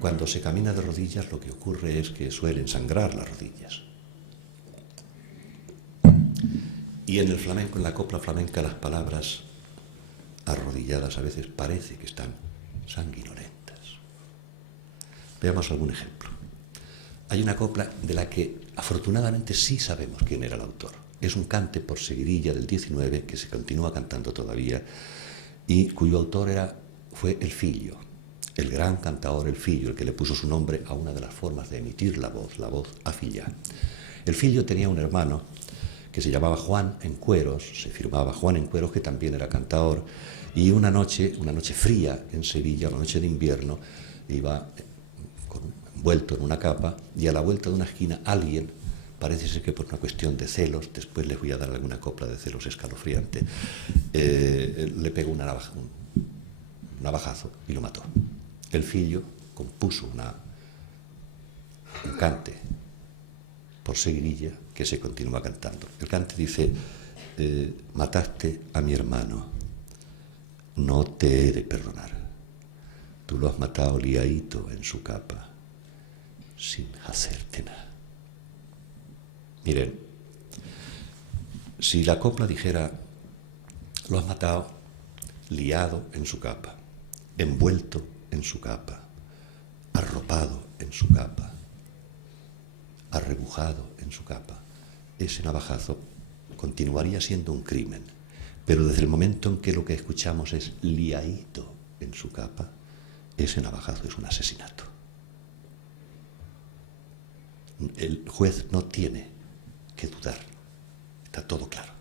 Cuando se camina de rodillas, lo que ocurre es que suelen sangrar las rodillas. Y en el flamenco, en la copla flamenca, las palabras arrodilladas a veces parece que están sanguinolentas. Veamos algún ejemplo. Hay una copla de la que afortunadamente sí sabemos quién era el autor. Es un cante por seguirilla del 19 que se continúa cantando todavía y cuyo autor fue el Fillo, el gran cantaor El Fillo, el que le puso su nombre a una de las formas de emitir la voz afillá. El Fillo tenía un hermano que se llamaba Juan Encueros, se firmaba Juan Encueros, que también era cantaor, y una noche fría en Sevilla, una noche de invierno, iba envuelto en una capa, y a la vuelta de una esquina alguien, parece ser que por una cuestión de celos, después les voy a dar alguna copla de celos escalofriante, le pegó un navajazo y lo mató. El Fillo compuso un cante por seguirilla que se continúa cantando. El cante dice: mataste a mi hermano, no te he de perdonar. Tú lo has matado liadito en su capa, sin hacerte nada. Miren, si la copla dijera: lo has matado liado en su capa, envuelto en su capa, arropado en su capa, arrebujado en su capa, ese navajazo continuaría siendo un crimen, pero desde el momento en que lo que escuchamos es liadito en su capa, ese navajazo es un asesinato. El juez no tiene que dudar, está todo claro.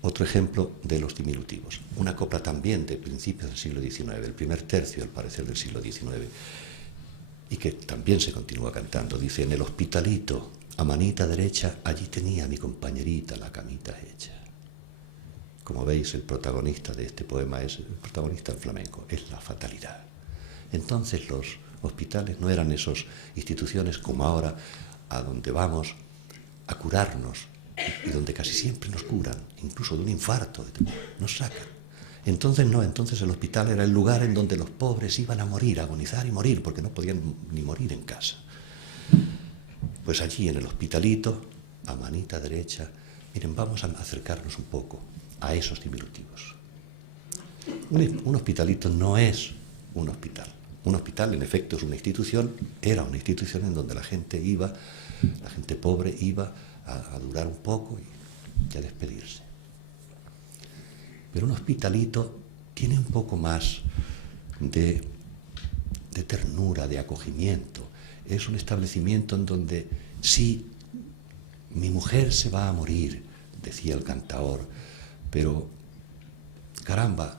Otro ejemplo de los diminutivos, una copla también de principios del siglo XIX, el primer tercio al parecer del siglo XIX, y que también se continúa cantando. Dice: en el hospitalito, a manita derecha, allí tenía mi compañerita la camita hecha. Como veis, el protagonista de este poema es el protagonista del flamenco, es la fatalidad. Entonces los hospitales no eran esas instituciones como ahora, a donde vamos a curarnos y donde casi siempre nos curan, incluso de un infarto, nos sacan. Entonces no, entonces el hospital era el lugar en donde los pobres iban a morir, a agonizar y morir, porque no podían ni morir en casa. Pues allí en el hospitalito, a manita derecha, miren, vamos a acercarnos un poco a esos diminutivos. Un hospitalito no es un hospital. Un hospital, en efecto, es una institución, era una institución en donde la gente pobre iba a durar un poco y a despedirse. Pero un hospitalito tiene un poco más de ternura, de acogimiento. Es un establecimiento en donde, sí, mi mujer se va a morir, decía el cantaor, pero, caramba,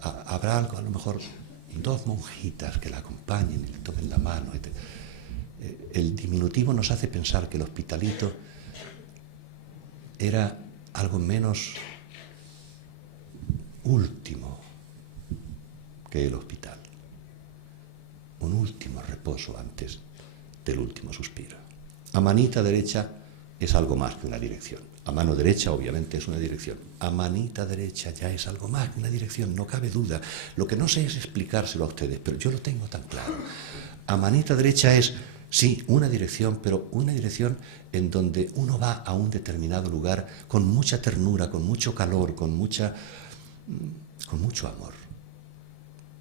habrá algo, a lo mejor, dos monjitas que la acompañen y le tomen la mano. El diminutivo nos hace pensar que el hospitalito era algo menos último que el hospital, un último reposo antes del último suspiro. A manita derecha es algo más que una dirección. A mano derecha obviamente es una dirección. A manita derecha ya es algo más que una dirección, no cabe duda. Lo que no sé es explicárselo a ustedes, pero yo lo tengo tan claro. A manita derecha es, sí, una dirección, pero una dirección en donde uno va a un determinado lugar con mucha ternura, con mucho calor, con mucho amor.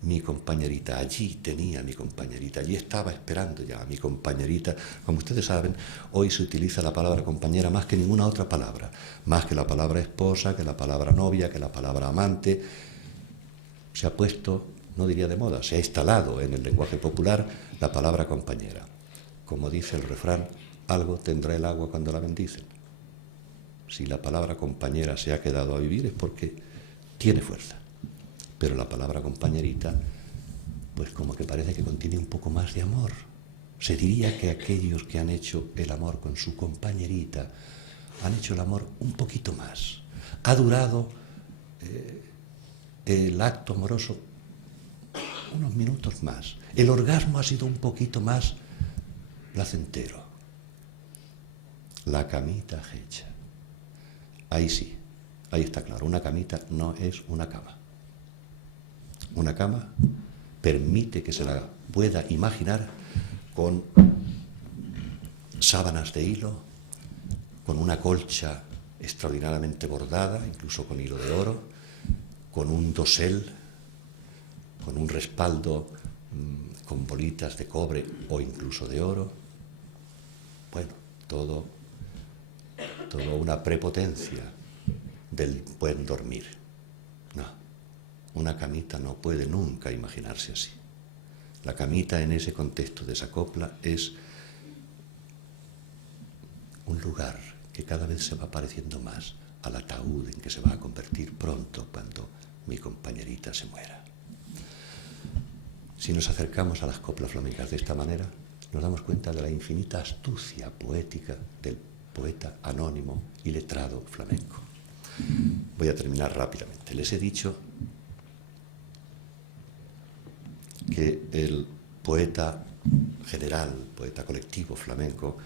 Mi compañerita, allí tenía mi compañerita, allí estaba esperando ya a mi compañerita. Como ustedes saben, hoy se utiliza la palabra compañera más que ninguna otra palabra, más que la palabra esposa, que la palabra novia, que la palabra amante. Se ha puesto, no diría de moda, se ha instalado en el lenguaje popular la palabra compañera. Como dice el refrán, algo tendrá el agua cuando la bendicen. Si la palabra compañera se ha quedado a vivir es porque tiene fuerza. Pero la palabra compañerita, pues como que parece que contiene un poco más de amor. Se diría que aquellos que han hecho el amor con su compañerita han hecho el amor un poquito más. Ha durado el acto amoroso unos minutos más. El orgasmo ha sido un poquito más placentero. La camita hecha. Ahí sí, ahí está claro. Una camita no es una cama. Una cama permite que se la pueda imaginar con sábanas de hilo, con una colcha extraordinariamente bordada, incluso con hilo de oro, con un dosel, con un respaldo con bolitas de cobre o incluso de oro. Bueno, todo una prepotencia del buen dormir. No, una camita no puede nunca imaginarse así. La camita en ese contexto de esa copla es un lugar que cada vez se va pareciendo más al ataúd en que se va a convertir pronto cuando mi compañerita se muera. Si nos acercamos a las coplas flamencas de esta manera, nos damos cuenta de la infinita astucia poética del poeta anónimo y letrado flamenco. Voy a terminar rápidamente. Les he dicho que el poeta general, poeta colectivo flamenco,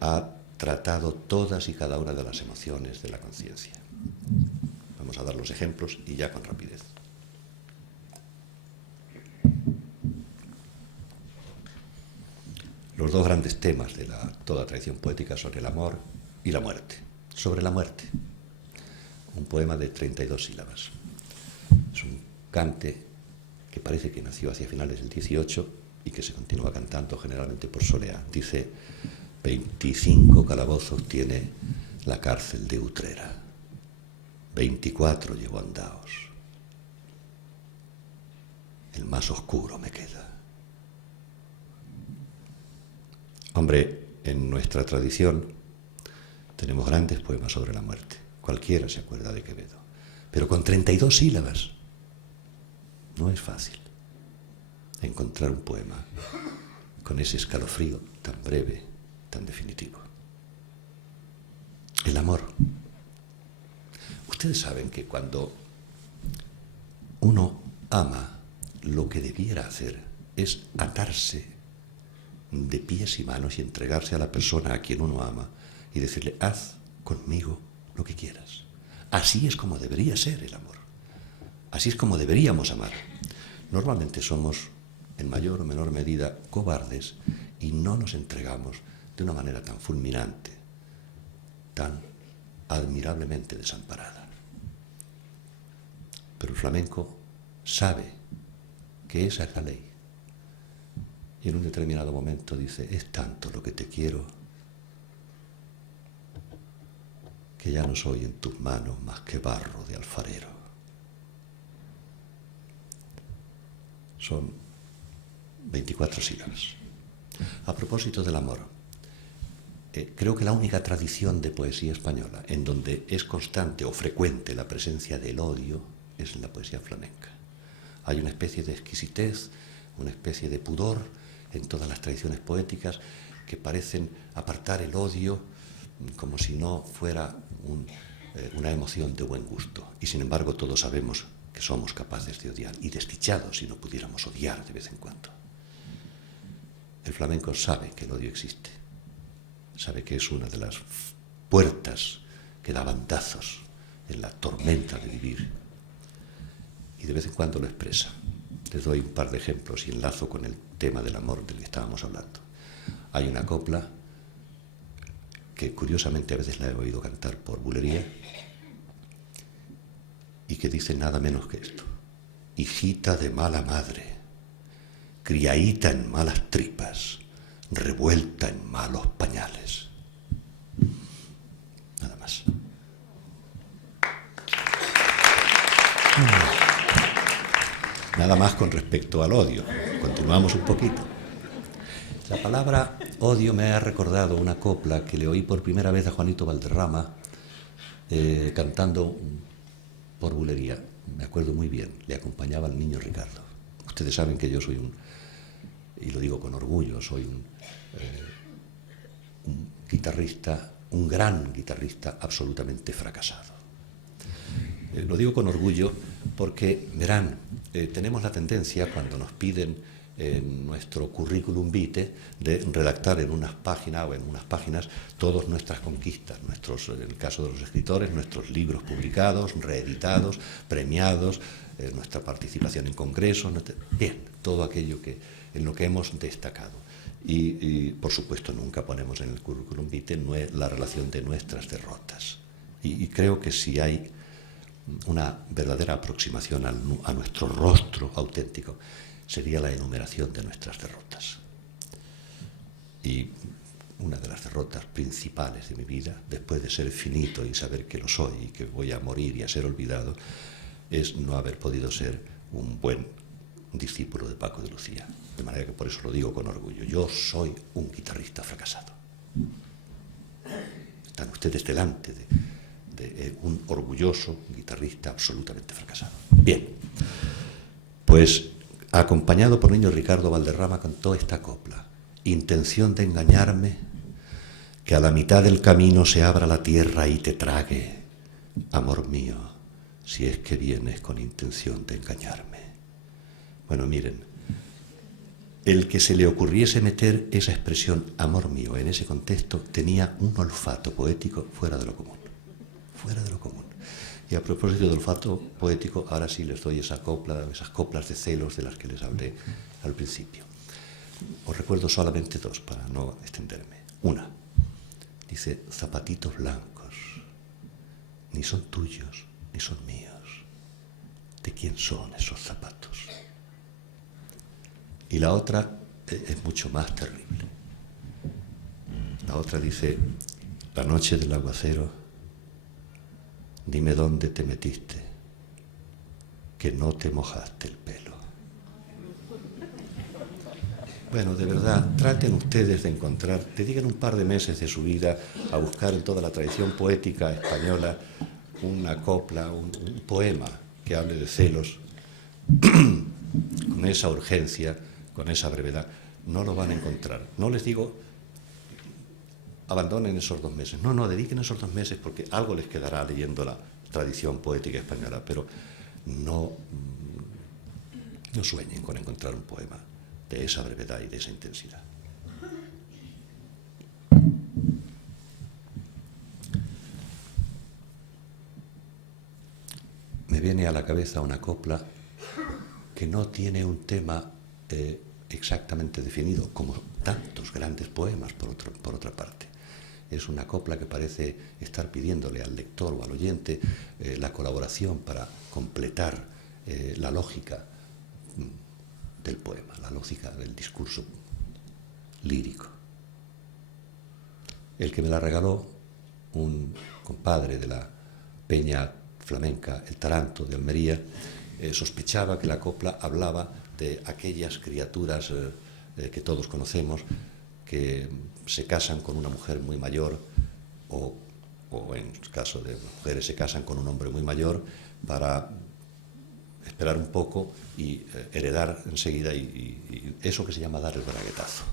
ha tratado todas y cada una de las emociones de la conciencia. Vamos a dar los ejemplos y ya con rapidez. Los dos grandes temas de toda tradición poética son el amor y la muerte. Sobre la muerte, un poema de 32 sílabas. Es un cante que parece que nació hacia finales del 18 y que se continúa cantando generalmente por Soleá. Dice: 25 calabozos tiene la cárcel de Utrera, 24 llevo andaos, el más oscuro me queda. Hombre, en nuestra tradición tenemos grandes poemas sobre la muerte. Cualquiera se acuerda de Quevedo. Pero con 32 sílabas no es fácil encontrar un poema con ese escalofrío tan breve, tan definitivo. El amor. Ustedes saben que cuando uno ama, lo que debiera hacer es atarse de pies y manos y entregarse a la persona a quien uno ama y decirle: haz conmigo lo que quieras. Así es como debería ser el amor. Así es como deberíamos amar. Normalmente somos, en mayor o menor medida, cobardes y no nos entregamos de una manera tan fulminante, tan admirablemente desamparada. Pero el flamenco sabe que esa es la ley. Y en un determinado momento dice: es tanto lo que te quiero que ya no soy en tus manos más que barro de alfarero. Son 24 sílabas. A propósito del amor, creo que la única tradición de poesía española en donde es constante o frecuente la presencia del odio es en la poesía flamenca. Hay una especie de exquisitez, una especie de pudor en todas las tradiciones poéticas que parecen apartar el odio como si no fuera una emoción de buen gusto. Y sin embargo todos sabemos que somos capaces de odiar, y desdichados si no pudiéramos odiar de vez en cuando. El flamenco sabe que el odio existe, sabe que es una de las puertas que da bandazos en la tormenta de vivir, y de vez en cuando lo expresa. Les doy un par de ejemplos y enlazo con el tema del amor del que estábamos hablando. Hay una copla que curiosamente a veces la he oído cantar por bulería y que dice nada menos que esto: hijita de mala madre, criaíta en malas tripas, revuelta en malos pañales. Nada más. Nada más con respecto al odio. Continuamos un poquito. La palabra odio me ha recordado una copla que le oí por primera vez a Juanito Valderrama cantando por bulería. Me acuerdo muy bien, le acompañaba al niño Ricardo. Ustedes saben que yo soy y lo digo con orgullo, soy un guitarrista, un gran guitarrista absolutamente fracasado. Lo digo con orgullo porque, verán, tenemos la tendencia, cuando nos piden en nuestro currículum vitae, de redactar en unas páginas o en unas páginas todas nuestras conquistas, en el caso de los escritores, nuestros libros publicados, reeditados, premiados, nuestra participación en congresos, bien, todo aquello en lo que hemos destacado. Y, por supuesto, nunca ponemos en el currículum vitae la relación de nuestras derrotas. Y creo que si hay una verdadera aproximación a nuestro rostro auténtico, sería la enumeración de nuestras derrotas. Y una de las derrotas principales de mi vida, después de ser finito y saber que lo soy y que voy a morir y a ser olvidado, es no haber podido ser un buen discípulo de Paco de Lucía. De manera que por eso lo digo con orgullo. Yo soy un guitarrista fracasado. Están ustedes delante de un orgulloso guitarrista absolutamente fracasado. Bien, pues acompañado por niño Ricardo Valderrama cantó esta copla: intención de engañarme, que a la mitad del camino se abra la tierra y te trague, amor mío, si es que vienes con intención de engañarme. Bueno, miren, el que se le ocurriese meter esa expresión amor mío en ese contexto tenía un olfato poético fuera de lo común, fuera de lo común. Y a propósito del olfato poético, ahora sí les doy esas coplas de celos de las que les hablé al principio. Os recuerdo solamente dos para no extenderme. Una, dice: zapatitos blancos, ni son tuyos ni son míos. ¿De quién son esos zapatos? Y la otra es mucho más terrible. La otra dice: la noche del aguacero, dime dónde te metiste, que no te mojaste el pelo. Bueno, de verdad, traten ustedes de encontrar, dediquen un par de meses de su vida a buscar en toda la tradición poética española una copla, un poema que hable de celos, con esa urgencia, con esa brevedad. No lo van a encontrar. No les digo abandonen esos 2 meses. No, dediquen esos 2 meses porque algo les quedará leyendo la tradición poética española, pero no sueñen con encontrar un poema de esa brevedad y de esa intensidad. Me viene a la cabeza una copla que no tiene un tema exactamente definido, como tantos grandes poemas, por otra parte. Es una copla que parece estar pidiéndole al lector o al oyente la colaboración para completar la lógica del poema, la lógica del discurso lírico. El que me la regaló, un compadre de la peña flamenca El Taranto de Almería, sospechaba que la copla hablaba de aquellas criaturas que todos conocemos, que se casan con una mujer muy mayor o en el caso de mujeres se casan con un hombre muy mayor para esperar un poco y heredar enseguida y eso que se llama dar el braguetazo.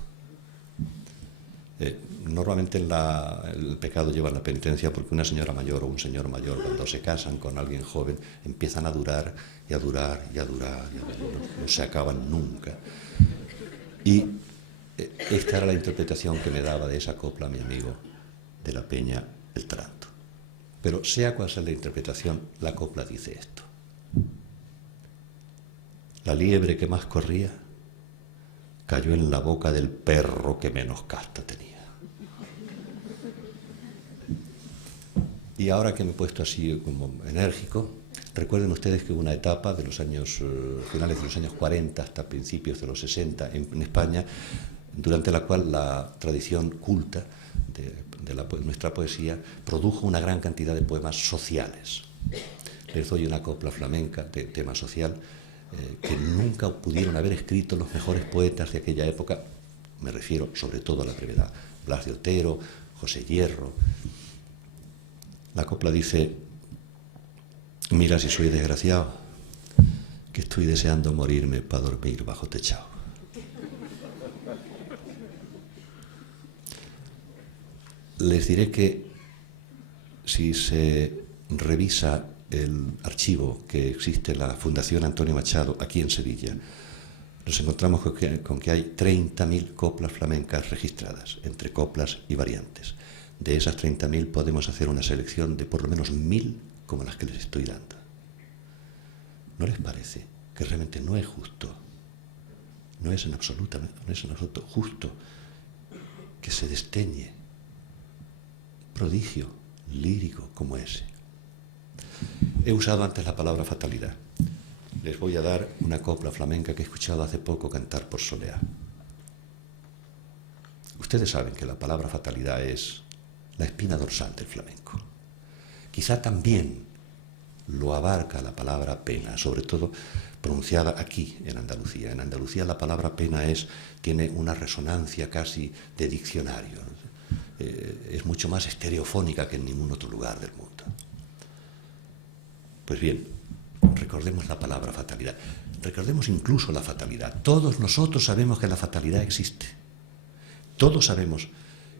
Normalmente el pecado lleva a la penitencia porque una señora mayor o un señor mayor, cuando se casan con alguien joven, empiezan a durar y a durar y a durar, no se acaban nunca. Y esta era la interpretación que me daba de esa copla mi amigo de la peña El Taranto. Pero sea cual sea la interpretación, la copla dice esto: la liebre que más corría cayó en la boca del perro que menos casta tenía. Y ahora que me he puesto así como enérgico, recuerden ustedes que hubo una etapa de los años finales de los años 40 hasta principios de los 60 en España, durante la cual la tradición culta de nuestra poesía produjo una gran cantidad de poemas sociales. Les doy una copla flamenca de tema social que nunca pudieron haber escrito los mejores poetas de aquella época. Me refiero sobre todo a la brevedad: Blas de Otero, José Hierro. La copla dice: mira si soy desgraciado, que estoy deseando morirme para dormir bajo techado. Les diré que si se revisa el archivo que existe en la Fundación Antonio Machado aquí en Sevilla, nos encontramos con que hay 30.000 coplas flamencas registradas, entre coplas y variantes. De esas 30.000 podemos hacer una selección de por lo menos 1.000 como las que les estoy dando. ¿No les parece que realmente no es justo, no es en absoluto justo que se desteñe prodigio lírico como ese? He usado antes la palabra fatalidad. Les voy a dar una copla flamenca que he escuchado hace poco cantar por Soleá. Ustedes saben que la palabra fatalidad es la espina dorsal del flamenco. Quizá también lo abarca la palabra pena, sobre todo pronunciada aquí en Andalucía. En Andalucía la palabra pena tiene una resonancia casi de diccionario. Es mucho más estereofónica que en ningún otro lugar del mundo. Pues bien, recordemos la palabra fatalidad. Recordemos incluso la fatalidad. Todos nosotros sabemos que la fatalidad existe. Todos sabemos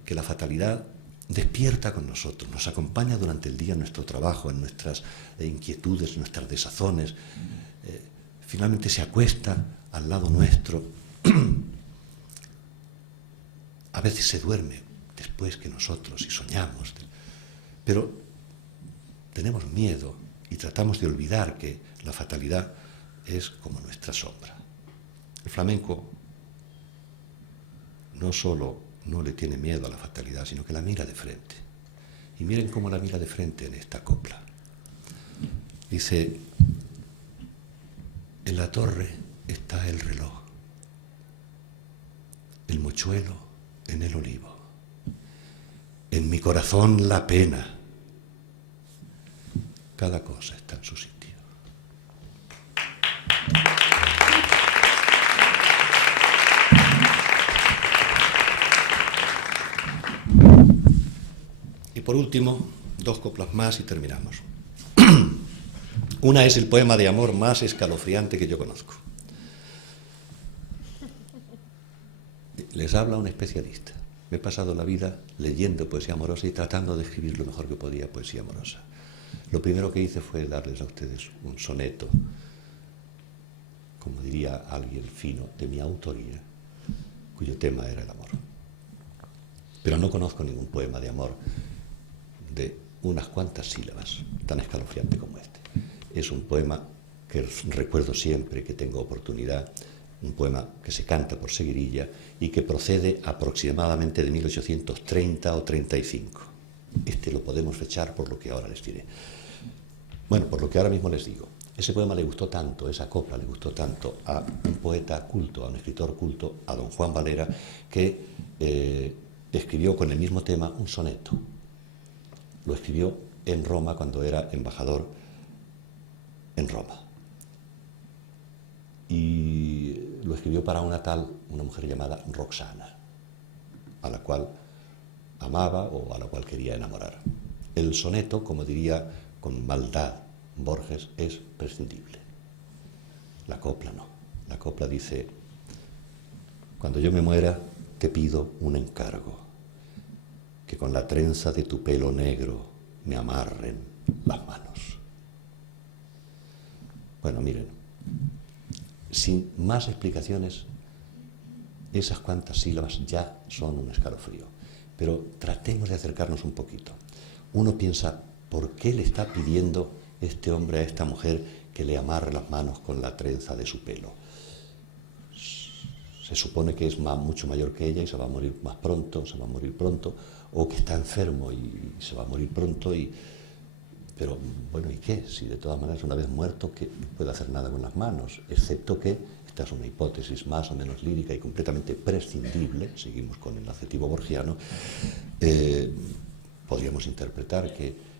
que la fatalidad despierta con nosotros, nos acompaña durante el día en nuestro trabajo, en nuestras inquietudes, en nuestras desazones. Finalmente se acuesta al lado nuestro. A veces se duerme después que nosotros y soñamos. Pero tenemos miedo y tratamos de olvidar que la fatalidad es como nuestra sombra. El flamenco no solo no le tiene miedo a la fatalidad, sino que la mira de frente. Y miren cómo la mira de frente en esta copla. Dice: en la torre está el reloj, el mochuelo en el olivo, en mi corazón la pena. Cada cosa está en su sitio. Y por último, 2 coplas más y terminamos. Una es el poema de amor más escalofriante que yo conozco. Les habla un especialista. Me he pasado la vida leyendo poesía amorosa y tratando de escribir lo mejor que podía poesía amorosa. Lo primero que hice fue darles a ustedes un soneto, como diría alguien fino, de mi autoría, cuyo tema era el amor. Pero no conozco ningún poema de amor de unas cuantas sílabas tan escalofriante como este. Es un poema que recuerdo siempre que tengo oportunidad, un poema que se canta por seguirilla y que procede aproximadamente de 1830 o 35. Este lo podemos fechar por lo que ahora les diré. Bueno, por lo que ahora mismo les digo. Ese poema le gustó tanto, esa copla le gustó tanto a un poeta culto, a un escritor culto, a don Juan Valera, que escribió con el mismo tema un soneto. Lo escribió en Roma cuando era embajador en Roma. Y lo escribió para una mujer llamada Roxana, a la cual amaba o a la cual quería enamorar. El soneto, como diría con maldad Borges, es prescindible. La copla no. La copla dice: cuando yo me muera te pido un encargo, que con la trenza de tu pelo negro me amarren las manos. Bueno, miren, sin más explicaciones, esas cuantas sílabas ya son un escalofrío. Pero tratemos de acercarnos un poquito. Uno piensa, ¿por qué le está pidiendo este hombre a esta mujer que le amarre las manos con la trenza de su pelo? Se supone que es mucho mayor que ella y se va a morir más pronto, se va a morir pronto, o que está enfermo y se va a morir pronto. Pero, bueno, ¿y qué? Si de todas maneras, una vez muerto, ¿qué puede hacer nada con las manos? Excepto que, esta es una hipótesis más o menos lírica y completamente prescindible, seguimos con el adjetivo borgiano, podríamos interpretar que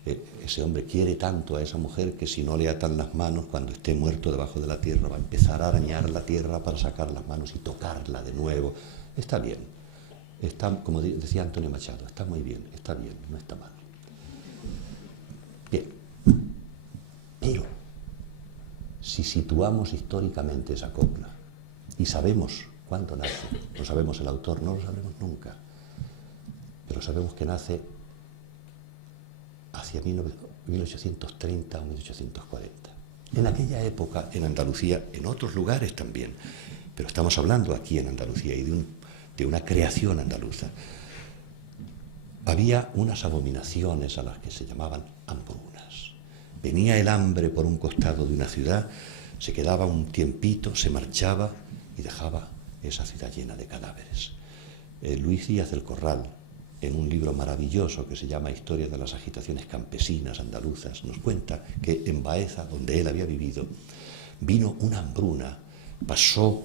ese hombre quiere tanto a esa mujer que si no le atan las manos, cuando esté muerto debajo de la tierra, va a empezar a arañar la tierra para sacar las manos y tocarla de nuevo. Está bien, está, como decía Antonio Machado, está muy bien, está bien, no está mal. Bien, pero si situamos históricamente esa copla y sabemos cuándo nace, no sabemos el autor, no lo sabremos nunca, pero sabemos que nace hacia hacia 1830 o 1840. En aquella época, en Andalucía, en otros lugares también, pero estamos hablando aquí en Andalucía y de una creación andaluza, había unas abominaciones a las que se llamaban hambrunas. Venía el hambre por un costado de una ciudad, se quedaba un tiempito, se marchaba y dejaba esa ciudad llena de cadáveres. Luis Díaz del Corral, en un libro maravilloso que se llama Historia de las agitaciones campesinas andaluzas, nos cuenta que en Baeza, donde él había vivido, vino una hambruna, pasó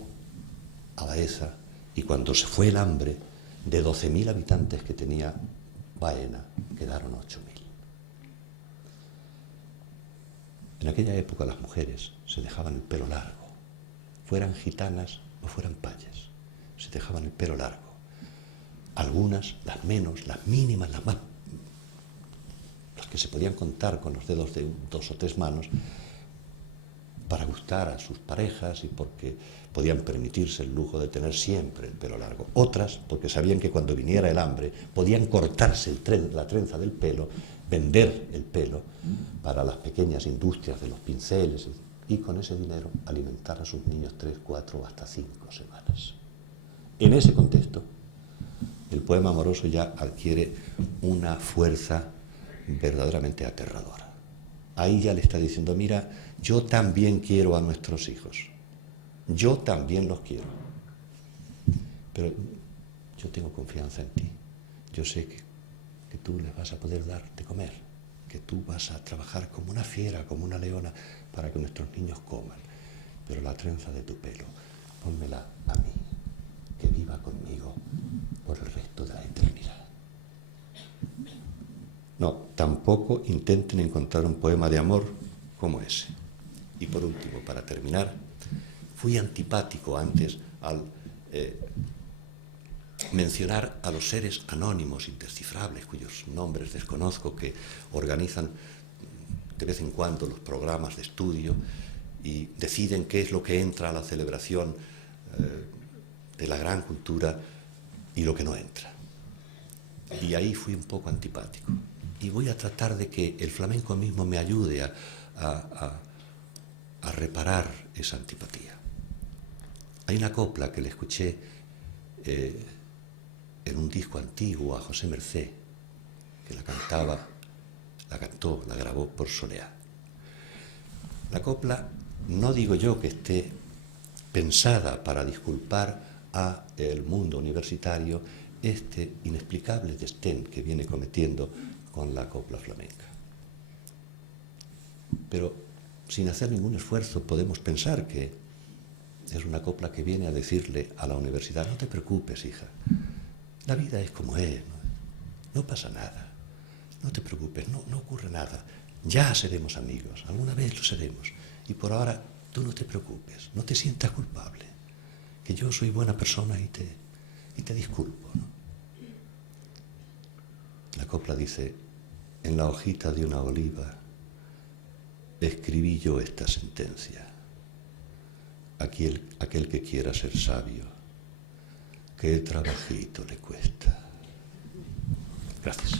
a Baeza y cuando se fue el hambre, de 12.000 habitantes que tenía Baena, quedaron 8.000. En aquella época las mujeres se dejaban el pelo largo, fueran gitanas o fueran payas, se dejaban el pelo largo. Algunas, las menos, las mínimas, las que se podían contar con los dedos de 2 o 3 manos, para gustar a sus parejas y porque podían permitirse el lujo de tener siempre el pelo largo. Otras, porque sabían que cuando viniera el hambre podían cortarse la trenza del pelo, vender el pelo para las pequeñas industrias de los pinceles y con ese dinero alimentar a sus niños 3, 4 o hasta 5 semanas. En ese contexto, el poema amoroso ya adquiere una fuerza verdaderamente aterradora. Ahí ya le está diciendo, mira, yo también quiero a nuestros hijos, yo también los quiero, pero yo tengo confianza en ti, yo sé que tú les vas a poder dar de comer, que tú vas a trabajar como una fiera, como una leona, para que nuestros niños coman, pero la trenza de tu pelo, pónmela a mí, que viva conmigo por el resto de la eternidad. No, tampoco intenten encontrar un poema de amor como ese. Y por último, para terminar, fui antipático antes al mencionar a los seres anónimos, indescifrables, cuyos nombres desconozco, que organizan de vez en cuando los programas de estudio y deciden qué es lo que entra a la celebración de la gran cultura y lo que no entra. Y ahí fui un poco antipático. Y voy a tratar de que el flamenco mismo me ayude a reparar esa antipatía. Hay una copla que le escuché en un disco antiguo a José Mercé, que la cantó, la grabó por Soleá. La copla, no digo yo que esté pensada para disculpar a el mundo universitario este inexplicable desdén que viene cometiendo con la copla flamenca. Pero sin hacer ningún esfuerzo podemos pensar que es una copla que viene a decirle a la universidad, no te preocupes, hija, la vida es como es, no pasa nada, no te preocupes, no ocurre nada, ya seremos amigos, alguna vez lo seremos, y por ahora tú no te preocupes, no te sientas culpable, que yo soy buena persona y te disculpo, ¿no? La copla dice, en la hojita de una oliva escribí yo esta sentencia. Aquel que quiera ser sabio, qué trabajito le cuesta. Gracias.